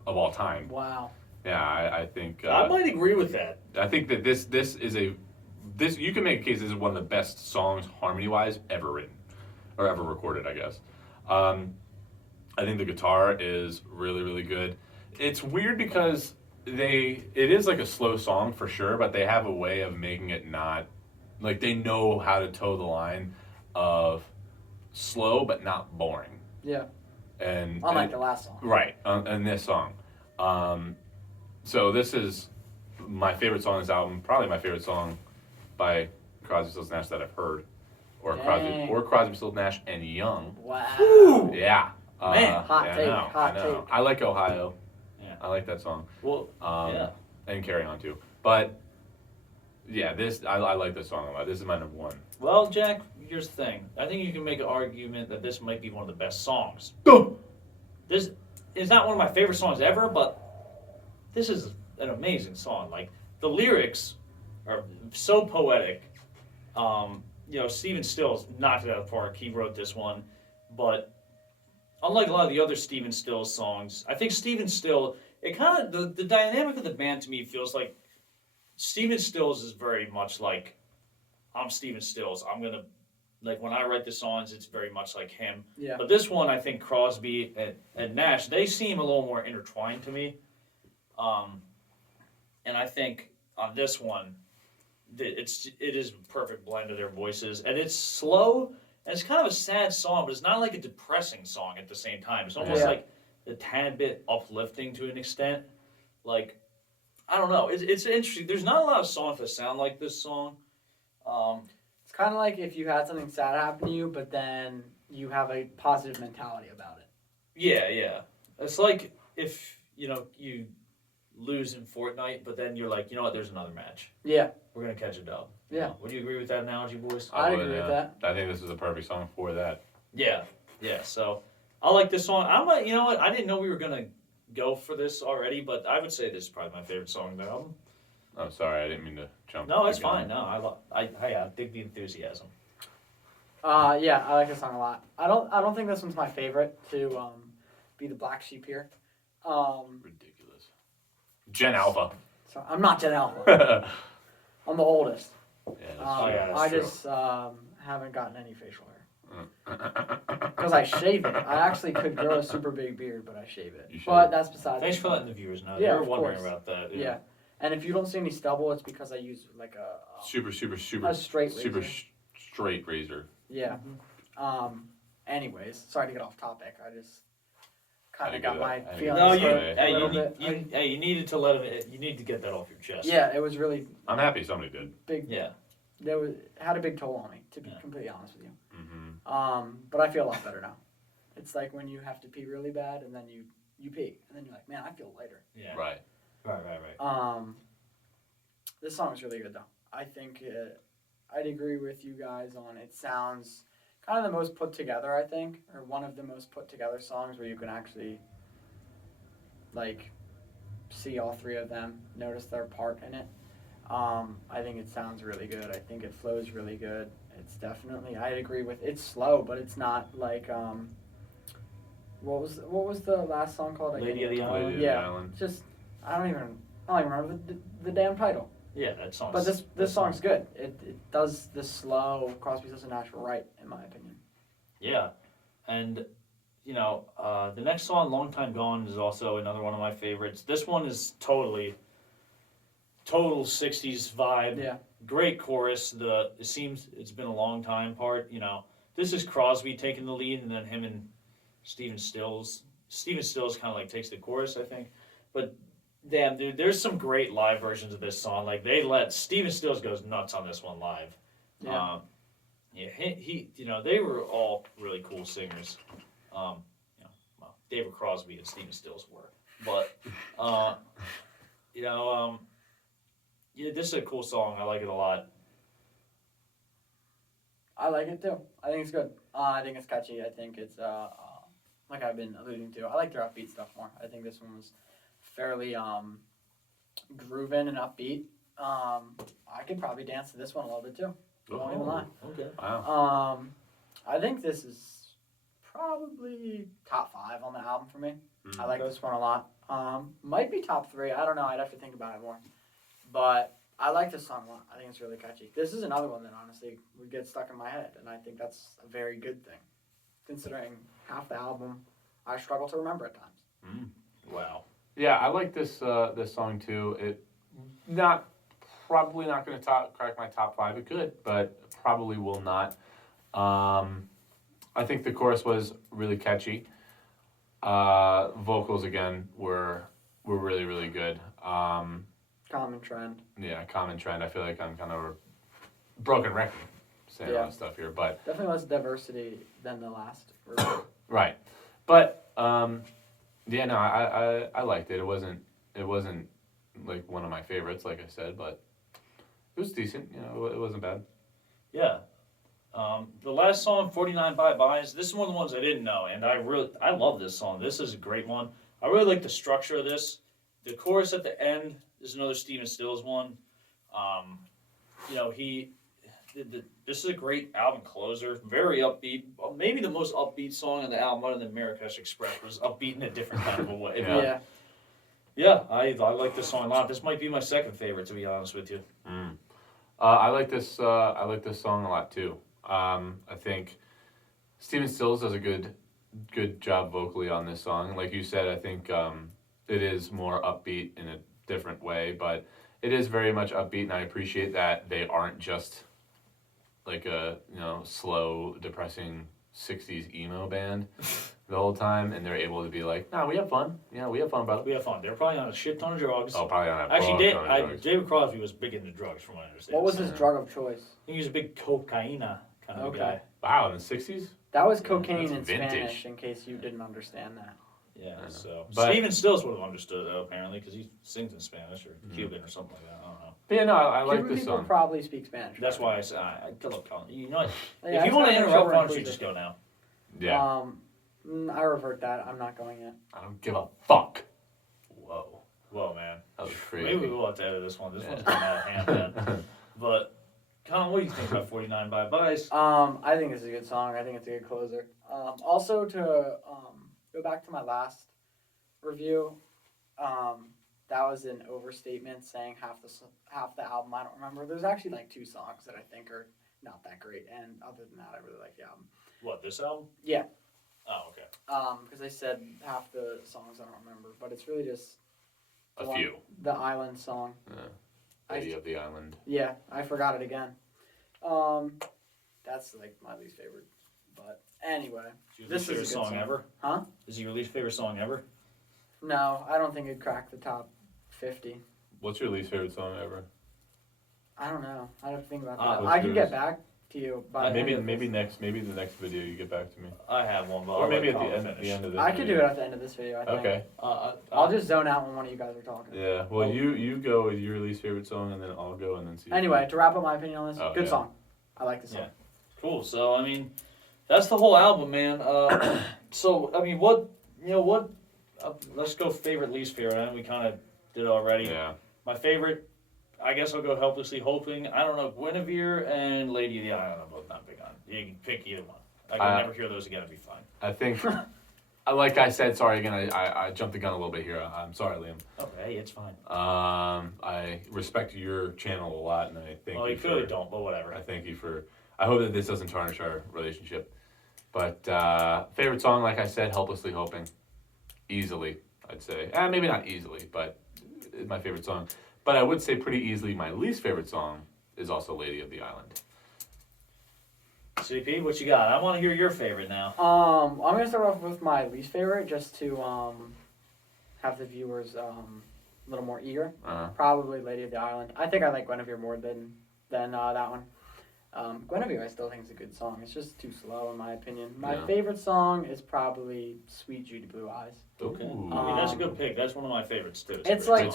of all time. Wow. Yeah, I think I might agree with that. I think that this is you can make a case this is one of the best songs harmony wise ever written or ever recorded, I guess. I think the guitar is really, really good. It's weird because it is like a slow song for sure, but they have a way of making it not, like they know how to toe the line of slow but not boring. Yeah. And Unlike the last song. Right, and this song. So this is my favorite song on this album, probably my favorite song by Crosby, Stills, Nash that I've heard. Or Dang. Crosby, Stills, Nash and Young. Wow. Woo! Yeah. Man, hot yeah, take, I know. I like Ohio. Yeah. I like that song. Well, yeah. And Carry On too. But yeah, I like this song a lot. This is my number one. Well, Jack, here's the thing. I think you can make an argument that this might be one of the best songs. This is not one of my favorite songs ever, but this is an amazing song. Like, the lyrics are so poetic. Stephen Stills knocked it out of the park. He wrote this one. But unlike a lot of the other Stephen Stills songs, I think Stephen Stills, the dynamic of the band to me feels like Stephen Stills is very much like, I'm Stephen Stills. I'm going to, like, when I write the songs, it's very much like him. Yeah. But this one, I think Crosby and Nash, they seem a little more intertwined to me. And I think on this one, it is a perfect blend of their voices. And it's slow, and it's kind of a sad song, but it's not like a depressing song at the same time. It's almost like a tad bit uplifting to an extent. Like, I don't know. It's interesting. There's not a lot of songs that sound like this song. It's kind of like if you had something sad happen to you, but then you have a positive mentality about it. Yeah. It's like if, you lose in Fortnite, but then you're like, you know what, there's another match. Yeah. We're going to catch a dub. Yeah. Would you agree with that analogy, boys? I agree with that. I think this is the perfect song for that. Yeah. So I like this song. You know what, I didn't know we were going to go for this already, but I would say this is probably my favorite song on the album. I'm sorry, I didn't mean to jump. No, it's fine. No, I dig the enthusiasm. Yeah, I like this song a lot. I don't think this one's my favorite to be the black sheep here. Ridiculous. Gen Alpha. So I'm not Gen Alpha. I'm the oldest. Yeah, I true. just haven't gotten any facial hair. Because I shave it. I actually could grow a super big beard, but I shave it. You should. But that's besides. Thanks for letting the viewers know. Yeah, They were of wondering course. about that. Yeah. And if you don't see any stubble, it's because I use like a super a straight super razor. straight razor. Yeah. Anyways, sorry to get off topic. I just kind I of got do my that. I feelings do No, that. hurt a little bit. you needed to let it. You need to get that off your chest. Yeah, it was really I'm happy somebody did. big. Yeah. Had a big toll on me, to be completely honest with you. Mm-hmm. But I feel a lot better now. It's like when you have to pee really bad and then you pee and then you're like, man, I feel lighter. Yeah. Right. Right. This song is really good though. I think I'd agree with you guys on it. Sounds kind of the most put together, I think, or one of the most put together songs where you can actually, like, see all three of them, notice their part in it. I think it sounds really good. I think it flows really good. It's definitely, I agree with, it's slow, but it's not like, what was the last song called? Lady of the Island. Lady of the Island. Just, I don't even remember the damn title. Yeah, that song. But this song's good. It does the slow Crosby, Stills, Nash right, in my opinion. Yeah, and the next song, "Long Time Gone," is also another one of my favorites. This one is total '60s vibe. Yeah. Great chorus. It seems it's been a long time part. This is Crosby taking the lead, and then him and Stephen Stills. Stephen Stills kind of like takes the chorus, I think. But damn, dude, there's some great live versions of this song. Like Stephen Stills goes nuts on this one live. Yeah. He they were all really cool singers. David Crosby and Stephen Stills were, but this is a cool song. I like it a lot. I like it too. I think it's good. I think it's catchy. I think it's like I've been alluding to. I like their upbeat stuff more. I think this one was fairly grooving and upbeat. I could probably dance to this one a little bit too. Don't even lie. Okay. Wow. I think this is probably top 5 on the album for me. I like this one a lot. Might be top 3. I don't know. I'd have to think about it more. But I like this song a lot. I think it's really catchy. This is another one that honestly would get stuck in my head, and I think that's a very good thing, considering half the album I struggle to remember at times. Wow. Yeah, I like this this song too. It probably not going to crack my top 5. It could, but probably will not. I think the chorus was really catchy. Vocals again were really, really good. Common trend. Yeah, common trend. I feel like I'm kind of a broken record saying all this stuff here, but definitely less diversity than the last review. right. But yeah, no, I liked it. It wasn't like one of my favorites, like I said, but it was decent. It wasn't bad. Yeah. The last song, 49 Bye-Byes, this is one of the ones I didn't know, and I love this song. This is a great one. I really like the structure of this. The chorus at the end is another Stephen Stills one. This is a great album closer, very upbeat. Maybe the most upbeat song on the album, other than Marrakesh Express, was upbeat in a different kind of a way. Yeah. Yeah, I like this song a lot. This might be my second favorite, to be honest with you. I like this song a lot too. I think Stephen Stills does a good job vocally on this song. Like you said, I think it is more upbeat in a different way, but it is very much upbeat, and I appreciate that they aren't just like a slow, depressing 60s emo band the whole time, and they're able to be like, "No, we have fun. Yeah, we have fun, brother. We have fun." They're probably on a shit ton of drugs. Oh, probably on a Actually, ton of drugs. David Crosby was big into drugs, from what I understand. What was his drug of choice? I think he was a big cocaina kind of guy. Wow, in the 60s? That was cocaine that's in vintage. Spanish, in case you didn't understand that. Yeah, so But- Stephen Stills would have understood though, apparently, because he sings in Spanish or Cuban or something like that. I don't know. But yeah, no, I like Cuban this people song. probably speak Spanish. That's why I said, look, Colin, Yeah, if I you just want to gotta make sure interrupt, we're why don't you inclusive. just go now? Yeah, I revert that. I'm not going yet. I don't give a fuck. Whoa, man. That was crazy. Maybe we will have to edit this one. This one's going out of hand, man. But, Colin, what do you think about 49 Bye-Byes? I think it's a good song. I think it's a good closer. Also, to go back to my last review, that was an overstatement saying half the album I don't remember. There's actually like 2 songs that I think are not that great, and other than that, I really like the album. What, this album? Yeah. Oh, okay. Because I said half the songs I don't remember, but it's really just A few. the Island song. Lady of the Island. Yeah, I forgot it again. That's like my least favorite. But anyway, Is your this least is a favorite good song song. ever? Huh? Is it your least favorite song ever? No, I don't think it'd crack the top 50. What's your least favorite song ever? I don't know. I'd have to think about Ah, that. what's I can yours? get back to you. By the end of Maybe this. maybe the next video you get back to me. I have one, but Or I'll maybe let at Colin the finish. end of this I could do video. it at the end of this video, I think. Okay. I'll just zone out when one of you guys are talking. Yeah. Well, you go with your least favorite song, and then I'll go and then see. Anyway, to wrap up my opinion on this, Oh, good yeah. song. I like this song. Yeah. Cool. So, I mean, That's the whole album, man. So, I mean, what, let's go favorite, least favorite. I know we kind of did it already. Yeah. My favorite, I guess I'll go Helplessly Hoping. I don't know, Guinevere and Lady of the Island, I'm both not big on. You can pick either one. I can never hear those again, it'd be fine. I think, like I said, sorry again, I jumped the gun a little bit here. I'm sorry, Liam. Okay, it's fine. I respect your channel a lot, and I thank you clearly don't, but whatever. I thank you for, I hope that this doesn't tarnish our relationship. But favorite song, like I said, Helplessly Hoping. Easily, I'd say. Maybe not easily, but it's my favorite song. But I would say pretty easily my least favorite song is also Lady of the Island. CP, what you got? I want to hear your favorite now. I'm gonna start off with my least favorite, just to have the viewers a little more eager. Probably Lady of the Island. I think I like Guinevere more than that one. Guinevere, I still think is a good song. It's just too slow, in my opinion. My favorite song is probably "Sweet Judy Blue Eyes." Okay, I mean that's a good pick. That's one of my favorites too. It's like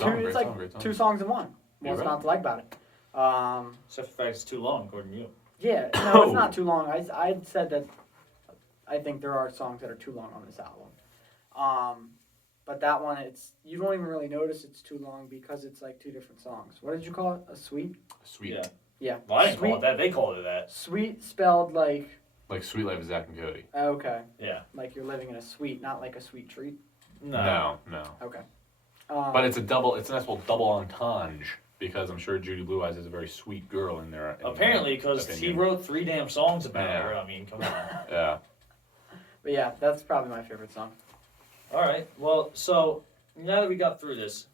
two songs in one. What's not to like about it? Except for the fact it's too long, according to you. Yeah, no, it's not too long. I said that I think there are songs that are too long on this album. But that one, you don't even really notice it's too long because it's like two different songs. What did you call it? A suite? Sweet. Yeah. Well, I didn't call it that. They called it that. Sweet spelled like... Like Sweet Life of Zach and Cody. Okay. Yeah. Like you're living in a suite, not like a sweet treat? No. Okay. But it's a nice little double entendre. Because I'm sure Judy Blue Eyes is a very sweet girl in there. Apparently, because he wrote 3 damn songs about her. I mean, come on. Yeah. But yeah, that's probably my favorite song. All right. Well, so now that we got through this,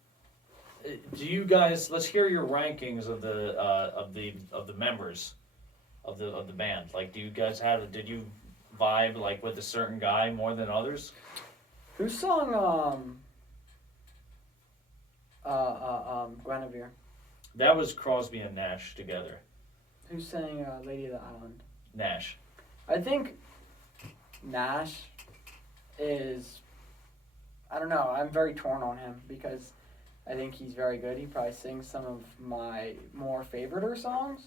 do you guys? Let's hear your rankings of the members of the band. Like, do you guys did you vibe like with a certain guy more than others? Who sung Guinevere? That was Crosby and Nash together. Who sang Lady of the Island? Nash. I think Nash is... I don't know. I'm very torn on him because I think he's very good. He probably sings some of my more favoriter songs.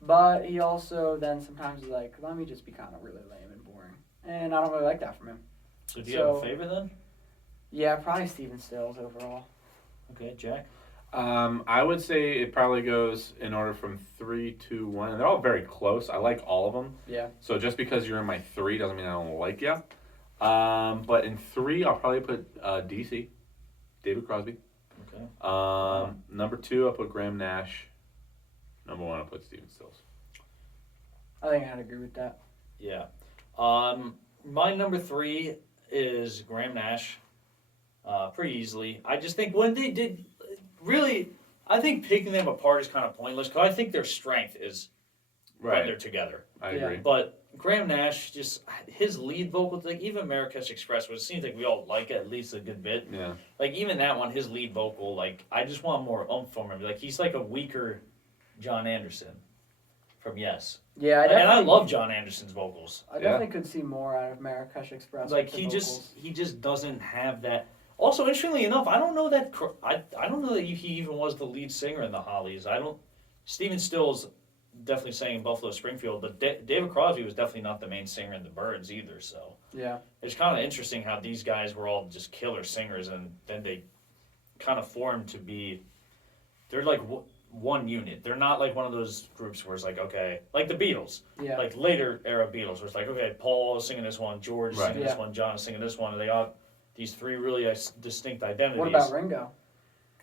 But he also then sometimes is like, let me just be kind of really lame and boring. And I don't really like that from him. So do you have a favorite then? Yeah, probably Stephen Stills overall. Okay, Jack? I would say it probably goes in order from 3, 2, 1. And they're all very close. I like all of them. Yeah. So just because you're in my 3 doesn't mean I don't like you. But in 3, I'll probably put DC, David Crosby. Okay. Number 2, I'll put Graham Nash. Number 1, I'll put Stephen Stills. I think I'd agree with that. Yeah. My number 3 is Graham Nash. Pretty easily. I just think when they did... Really, I think picking them apart is kind of pointless because I think their strength is when they're together. I agree. But Graham Nash, just his lead vocal, like even Marrakesh Express, which seems like we all like at least a good bit. Yeah. Like even that one, his lead vocal, like I just want more oomph from him. Like he's like a weaker John Anderson from Yes. Yeah, and I love John Anderson's vocals. I definitely could see more out of Marrakesh Express. Like he just doesn't have that. Also, interestingly enough, I don't know that he even was the lead singer in the Hollies. Stephen Stills definitely sang in Buffalo Springfield, but David Crosby was definitely not the main singer in the Byrds either. So yeah, it's kind of interesting how these guys were all just killer singers, and then they kind of formed to be. They're like one unit. They're not like one of those groups where it's like okay, like the Beatles. Yeah. Like later era Beatles, where it's like okay, Paul is singing this one, George is singing this one, John is singing this one, and they all. These 3 really distinct identities. What about Ringo?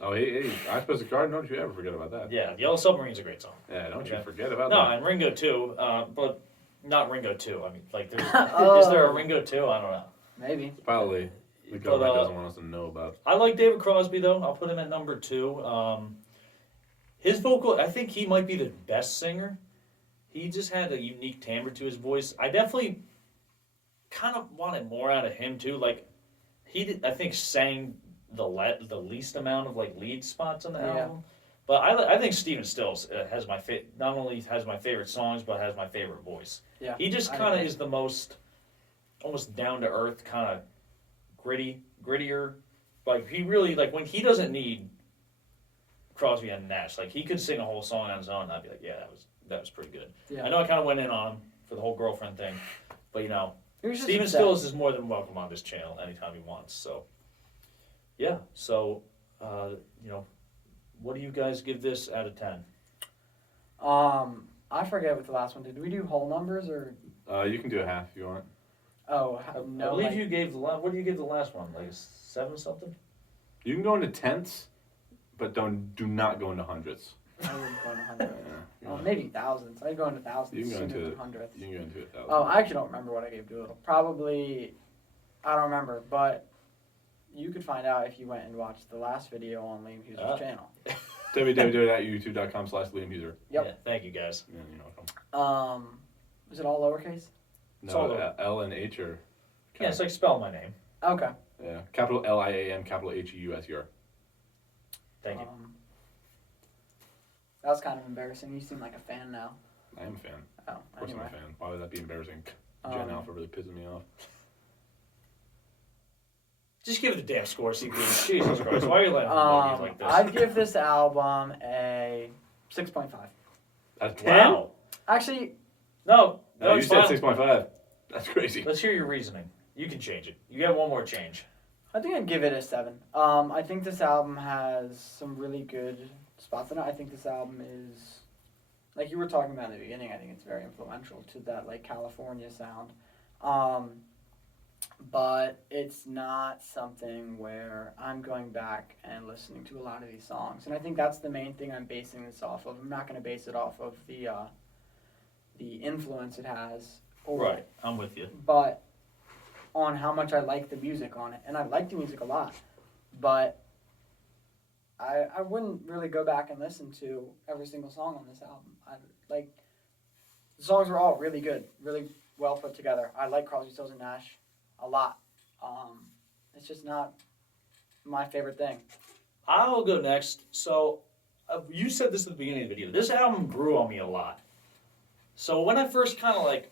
Oh, hey, I Suppose the Garden, don't you ever forget about that. Yeah, Yellow Submarine's a great song. Yeah, don't you forget about that. that. No, and Ringo too, but not Ringo 2. I mean, like, is there a Ringo 2? I don't know. Maybe. Probably. The government doesn't want us to know about. I like David Crosby, though. I'll put him at number 2. His vocal, I think he might be the best singer. He just had a unique timbre to his voice. I definitely kind of wanted more out of him, too. Like, I think, sang the least amount of like lead spots on the album, but I think Stephen Stills has not only has my favorite songs, but has my favorite voice. Yeah, he just kind of is the most almost down to earth, kind of grittier. Like he really like when he doesn't need Crosby and Nash, like he could sing a whole song on his own. And I'd be like, yeah, that was pretty good. Yeah. I know I kind of went in on him for the whole girlfriend thing. But you know, He was just Steven upset. Stills is more than welcome on this channel anytime he wants. So, yeah. So, you know, what do you guys give this out of 10? I forget what the last one did. Did we do whole numbers or? You can do a half if you want. Oh, I no. believe like, you gave the what do you give the last one? Like a 7 something? You can go into tenths, but do not go into hundredths. I wouldn't go into hundreds. Yeah, Oh, maybe thousands. I'd go into thousands. You can go sooner into than hundredths. You can go into 1,000. Oh, I actually don't remember what I gave Doolittle. Probably, I don't remember, but you could find out if you went and watched the last video on Liam Huser's channel. www.youtube.com/LiamHuser. Yep. Yeah, thank you guys. Yeah, you're welcome. Was it all lowercase? No, L and H are. Yeah, it's like spell my name. Okay. Yeah, capital Liam, capital Heusur. Thank you. That was kind of embarrassing. You seem like a fan now. I am a fan. Oh, Of course anyway. I'm a fan. Why would that be embarrassing? Gen Alpha really pisses me off. Just give it a damn score, CP. Jesus Christ, why are you letting me bug you like this? I'd give this album a 6.5. That's 10? Wow. Actually, No, No, you it's said fine. 6.5. That's crazy. Let's hear your reasoning. You can change it. You get one more change. I think I'd give it a 7. I think this album has some really good spots in it. I think this album is, like you were talking about in the beginning, I think it's very influential to that like California sound. But it's not something where I'm going back and listening to a lot of these songs. And I think that's the main thing I'm basing this off of. I'm not going to base it off of the influence it has. Right, I'm with you. But on how much I like the music on it. And I like the music a lot. But I wouldn't really go back and listen to every single song on this album. The songs were all really good, really well put together. I like Crosby, Stills, and Nash a lot. It's just not my favorite thing. I'll go next. So, you said this at the beginning of the video. This album grew on me a lot. So when I first kind of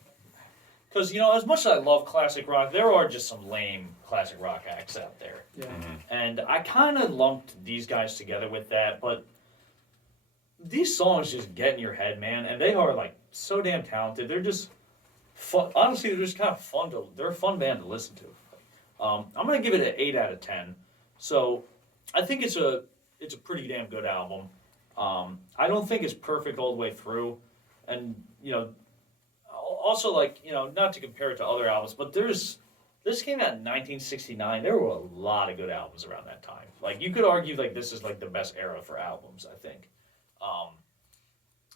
because, you know, as much as I love classic rock, there are just some lame classic rock acts out there. Yeah. Mm-hmm. And I kind of lumped these guys together with that, but these songs just get in your head, man, and they are, so damn talented. They're just fun. Honestly, they're just kind of fun they're a fun band to listen to. I'm going to give it an 8 out of 10. So I think it's a pretty damn good album. I don't think it's perfect all the way through. And, you know, also, not to compare it to other albums, but this came out in 1969. There were a lot of good albums around that time. You could argue, this is, the best era for albums, I think.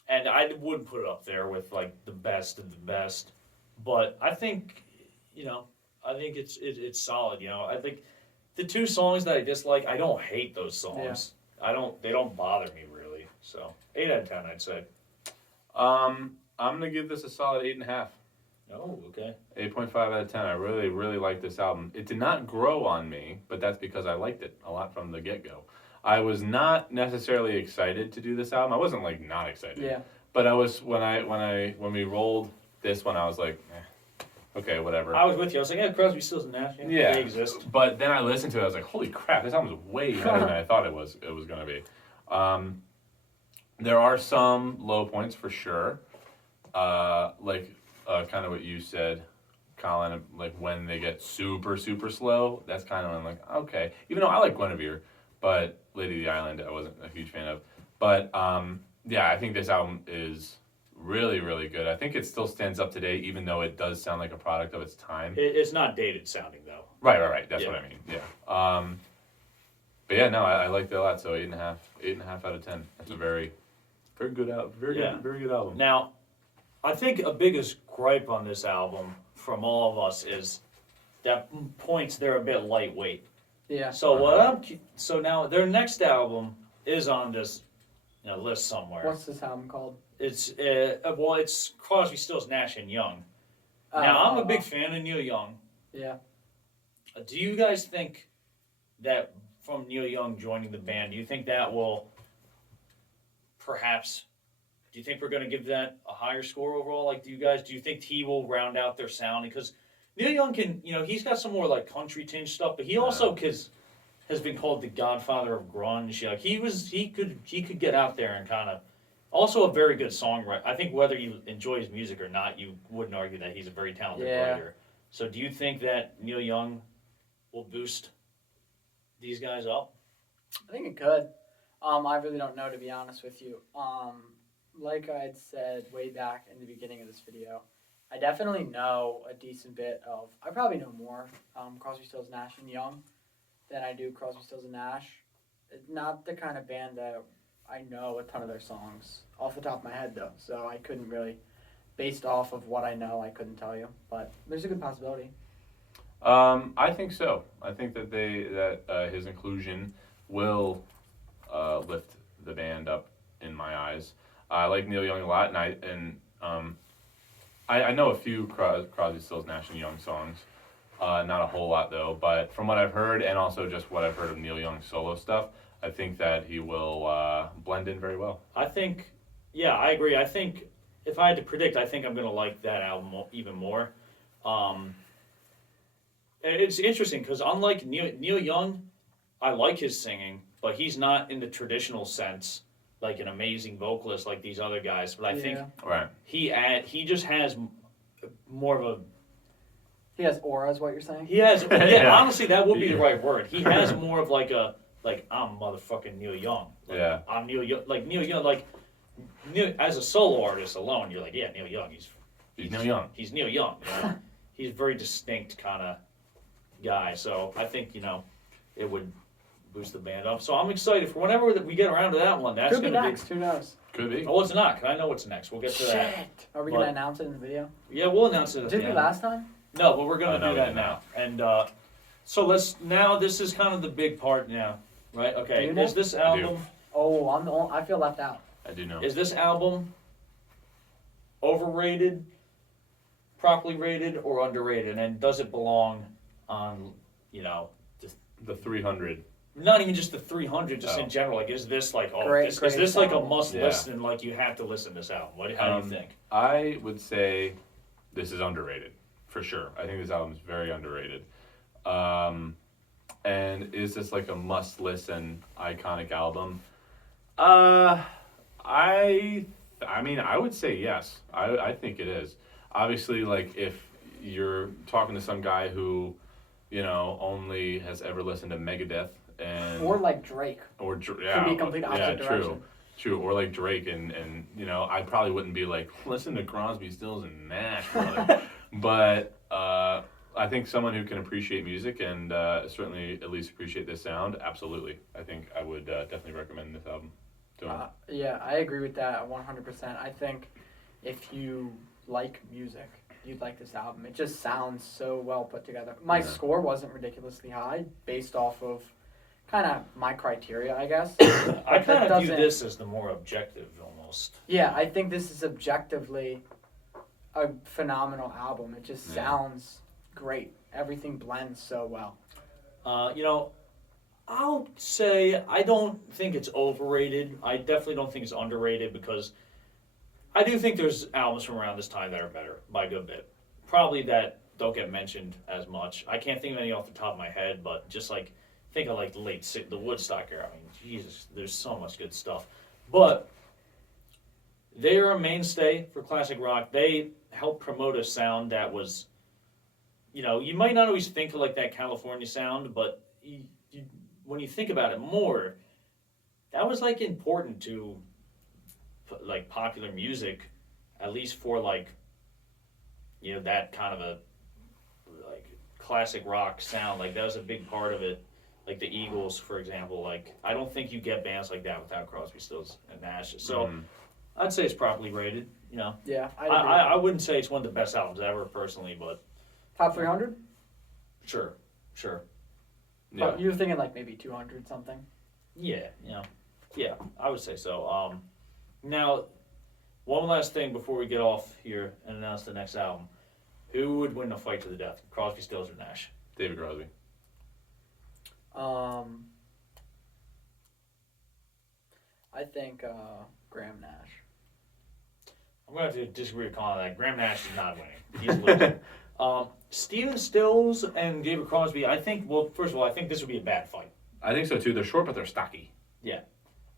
And I wouldn't put it up there with, the best of the best. But I think, I think it's solid, I think the 2 songs that I dislike, I don't hate those songs. Yeah. They don't bother me, really. So, 8 out of 10, I'd say. I'm gonna give this a solid 8.5. Oh, okay. 8.5 out of 10. I really, really like this album. It did not grow on me, but that's because I liked it a lot from the get-go. I was not necessarily excited to do this album. I wasn't not excited. Yeah. But I was when we rolled this one, I was like, okay, whatever. I was with you. I was like, yeah, Crosby, Stills, and Nash. Yeah. They exist. But then I listened to it. I was like, holy crap, this album is way better than I thought it was gonna be. There are some low points for sure. Kind of what you said, Colin, when they get super, super slow, that's kind of when I'm like, okay. Even though I like Guinevere, but Lady of the Island I wasn't a huge fan of. But, yeah, I think this album is really, really good. I think it still stands up today, even though it does sound like a product of its time. It's not dated sounding, though. Right. That's what I mean, yeah. But yeah, no, I liked it a lot, so 8.5 out of 10. That's a very, very good album. Very good album. Now, I think a biggest gripe on this album from all of us is that points they're a bit lightweight. Yeah. So so now their next album is on this list somewhere. What's this album called? It's it's Crosby, Stills, Nash and Young. Now I'm a big fan of Neil Young. Yeah. Do you guys think that from Neil Young joining the band, do you think that will perhaps? Do you think we're going to give that a higher score overall? Do you think he will round out their sound? Because Neil Young can, he's got some more country tinge stuff, but he also has been called the godfather of grunge. He could get out there and kind of Also a very good songwriter. I think whether you enjoy his music or not, you wouldn't argue that he's a very talented writer. So do you think that Neil Young will boost these guys up? I think it could. I really don't know, to be honest with you. Like I had said way back in the beginning of this video, I definitely know a decent bit of, I probably know more Crosby, Stills, Nash and Young than I do Crosby, Stills and Nash. It's not the kind of band that I know a ton of their songs off the top of my head, though, so I couldn't really, based off of what I know, I couldn't tell you, but there's a good possibility. I think so. I think that his inclusion will lift the band up in my eyes. I like Neil Young a lot, and I know a few Crosby, Stills, Nash and Young songs. Not a whole lot though, but from what I've heard and also just what I've heard of Neil Young's solo stuff, I think that he will blend in very well. I think, yeah, I agree. I think if I had to predict, I think I'm going to like that album even more. It's interesting because unlike Neil Young, I like his singing, but he's not in the traditional sense like an amazing vocalist like these other guys. But I think he just has more of a. He has aura, is what you're saying? He has, honestly, that would be the right word. He has more of like a, I'm motherfucking Neil Young. Like, I'm Neil Young. Like, Neil Young, as a solo artist alone, you're like, yeah, Neil Young. He's Neil Young. He's Neil Young. You know? He's a very distinct kind of guy. So I think, it would boost the band up. So I'm excited for whenever we get around to that one. That's Could be next. Who knows? Could be. Oh, it's not. I know what's next. We'll get to that. Shit. Are we going to announce it in the video? Yeah, we'll announce it at the Did we end. last time? No, but we're going to do that now. And so this is kind of the big part now, right? Okay, is this album... Oh, I feel left out. I do know. Is this album overrated, properly rated, or underrated? And does it belong on, just the 300? Not even just the 300, just in general. Like, is this like, is this like a must listen? Like, you have to listen to this album. How do you think? I would say this is underrated. For sure. I think this album is very underrated. And is this like a must-listen, iconic album? I mean, I would say yes. I think it is. Obviously, like, if you're talking to some guy who, only has ever listened to Megadeth and... Or like Drake. Or Could be complete opposite direction. True, or like Drake, and I probably wouldn't be like, listen to Crosby, Stills, and Nash, brother. But I think someone who can appreciate music and certainly at least appreciate this sound, absolutely. I think I would definitely recommend this album to him. Yeah, I agree with that 100%. I think if you like music, you'd like this album. It just sounds so well put together. My score wasn't ridiculously high based off of kind of my criteria, I guess. I kind of view this as the more objective almost. Yeah, I think this is objectively a phenomenal album. It just sounds great. Everything blends so well. I'll say I don't think it's overrated. I definitely don't think it's underrated because I do think there's albums from around this time that are better by a good bit. Probably that don't get mentioned as much. I can't think of any off the top of my head, but just like think of like the Woodstock era. I mean, Jesus, there's so much good stuff. But they are a mainstay for classic rock. They help promote a sound that was, you might not always think of like that California sound, but when you think about it more, that was like important to like popular music, at least for like, that kind of a like classic rock sound. Like that was a big part of it. Like the Eagles, for example. Like I don't think you get bands like that without Crosby, Stills, and Nash. So I'd say it's properly rated. Yeah, I wouldn't say it's one of the best albums ever, personally, but top 300. Sure. Yeah. Oh, you were thinking like maybe 200 something. Yeah, I would say so. Now, one last thing before we get off here and announce the next album. Who would win the fight to the death? Crosby, Stills, or Nash? David Crosby. I think Graham Nash. I'm going to have to disagree with Colin on that. Graham Nash is not winning. He's losing. Steven Stills and David Crosby, I think, well, first of all, I think this would be a bad fight. I think so too. They're short, but they're stocky. Yeah.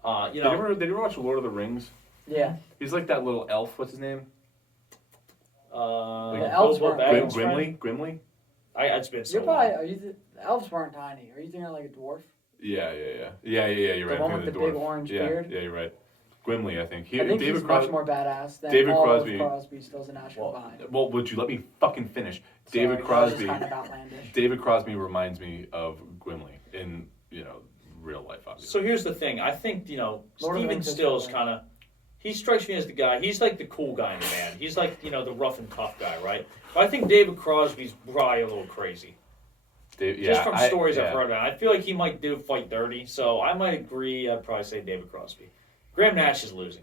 Did you ever watch Lord of the Rings? Yeah. He's like that little elf. What's his name? The elves Bilbo weren't Baggins' friend? Grimly. It's been so You're long. probably the elves weren't tiny. Are you thinking of like a dwarf? Yeah. You're right. The one I'm with thinking the dwarf. big orange yeah, beard? Yeah, you're right. Grimly, I think. I think he's much more badass than David all Crosby. of Crosby, Stills, and Nash combined. Well, would you let me fucking finish? Sorry, David that Crosby. was kind of outlandish. David Crosby reminds me of Grimly in real life. Obviously. So here's the thing. I think Lord of the Steven Rings is Stills cool. kind of. He strikes me as the guy. He's like the cool guy in the band. He's like the rough and tough guy, right? But I think David Crosby's probably a little crazy. Just from stories I've heard of him. I feel like he might fight dirty, so I might agree. I'd probably say David Crosby. Graham Nash is losing.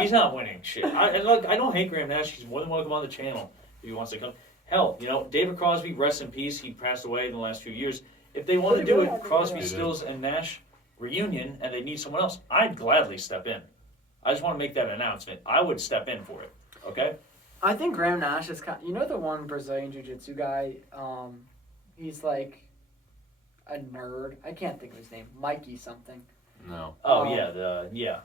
He's not winning shit. I don't hate Graham Nash. He's more than welcome on the channel if he wants to come. Hell, David Crosby, rest in peace. He passed away in the last few years. If they want to do a Crosby, Stills, and Nash reunion and they need someone else, I'd gladly step in. I just want to make that announcement. I would step in for it. Okay? I think Graham Nash is the one Brazilian Jiu-Jitsu guy. He's like a nerd. I can't think of his name. Mikey something. No. Oh yeah,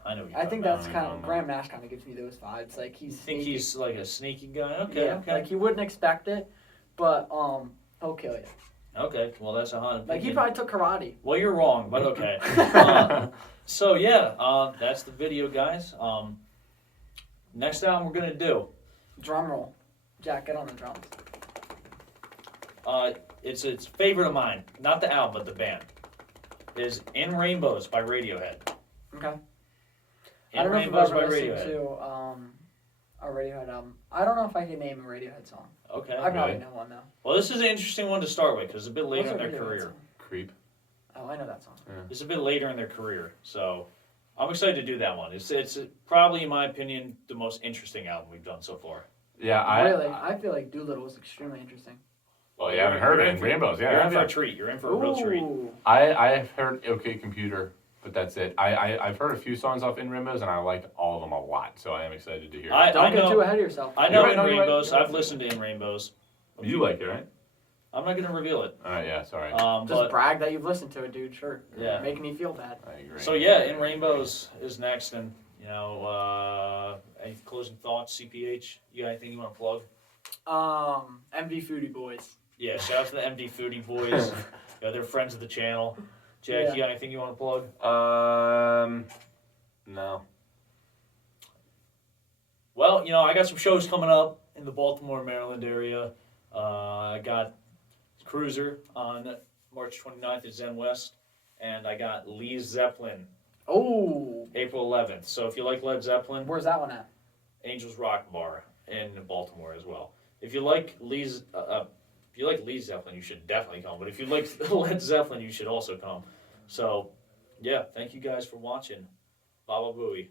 I know. What you're I think about. that's kind of Graham Nash. Kind of gives me those vibes. Like he's. You think sneaky. he's like a sneaky guy? Okay, Yeah, okay. like you wouldn't expect it, but he'll kill you. Okay, well that's a hot opinion. Like he probably took karate. Well, you're wrong, but okay. So that's the video, guys. Next album we're gonna do. Drum roll, Jack. Get on the drums. It's a favorite of mine, not the album, but the band. Is In Rainbows by Radiohead. Okay. In I don't know Rainbows if I've by ever listened Radiohead. to a Radiohead album. I don't know if I can name a Radiohead song. Okay. I probably Really? know one though. Well, this is an interesting one to start with because it's a bit later in What's a their Radiohead career. song? Creep. Oh, I know that song. It's a bit later in their career, so I'm excited to do that one. It's probably, in my opinion, the most interesting album we've done so far. Yeah, I feel like Doolittle was extremely interesting. Well, you haven't heard it in Rainbows. Yeah, You're in for a I've- treat. You're in for a real treat. Ooh. I've heard OK Computer, but that's it. I've heard a few songs off In Rainbows, and I liked all of them a lot. So I am excited to hear. I Don't get know- too ahead of yourself. I know You're right, In no, you're right, Rainbows. you're right. I've listened to In Rainbows. You like it, right? I'm not going to reveal it. All right. Yeah. Sorry. Just But brag that you've listened to it, dude. Sure. Yeah. Making me feel bad. I agree. so yeah, In Rainbows is next, and any closing thoughts? CPH, you got anything you want to plug? MV Foodie Boys. Yeah, shout out to the MD Foodie Boys. They're friends of the channel. Jack, Yeah. you got anything you want to plug? No. Well, I got some shows coming up in the Baltimore, Maryland area. I got Cruiser on March 29th at Zen West, and I got Lee Zeppelin Oh. April 11th. So if you like Led Zeppelin, Where's that one at? Angels Rock Bar in Baltimore as well. If you like Lee Zeppelin, you should definitely come. But if you like Led Zeppelin, you should also come. So, yeah, thank you guys for watching. Baba Booey.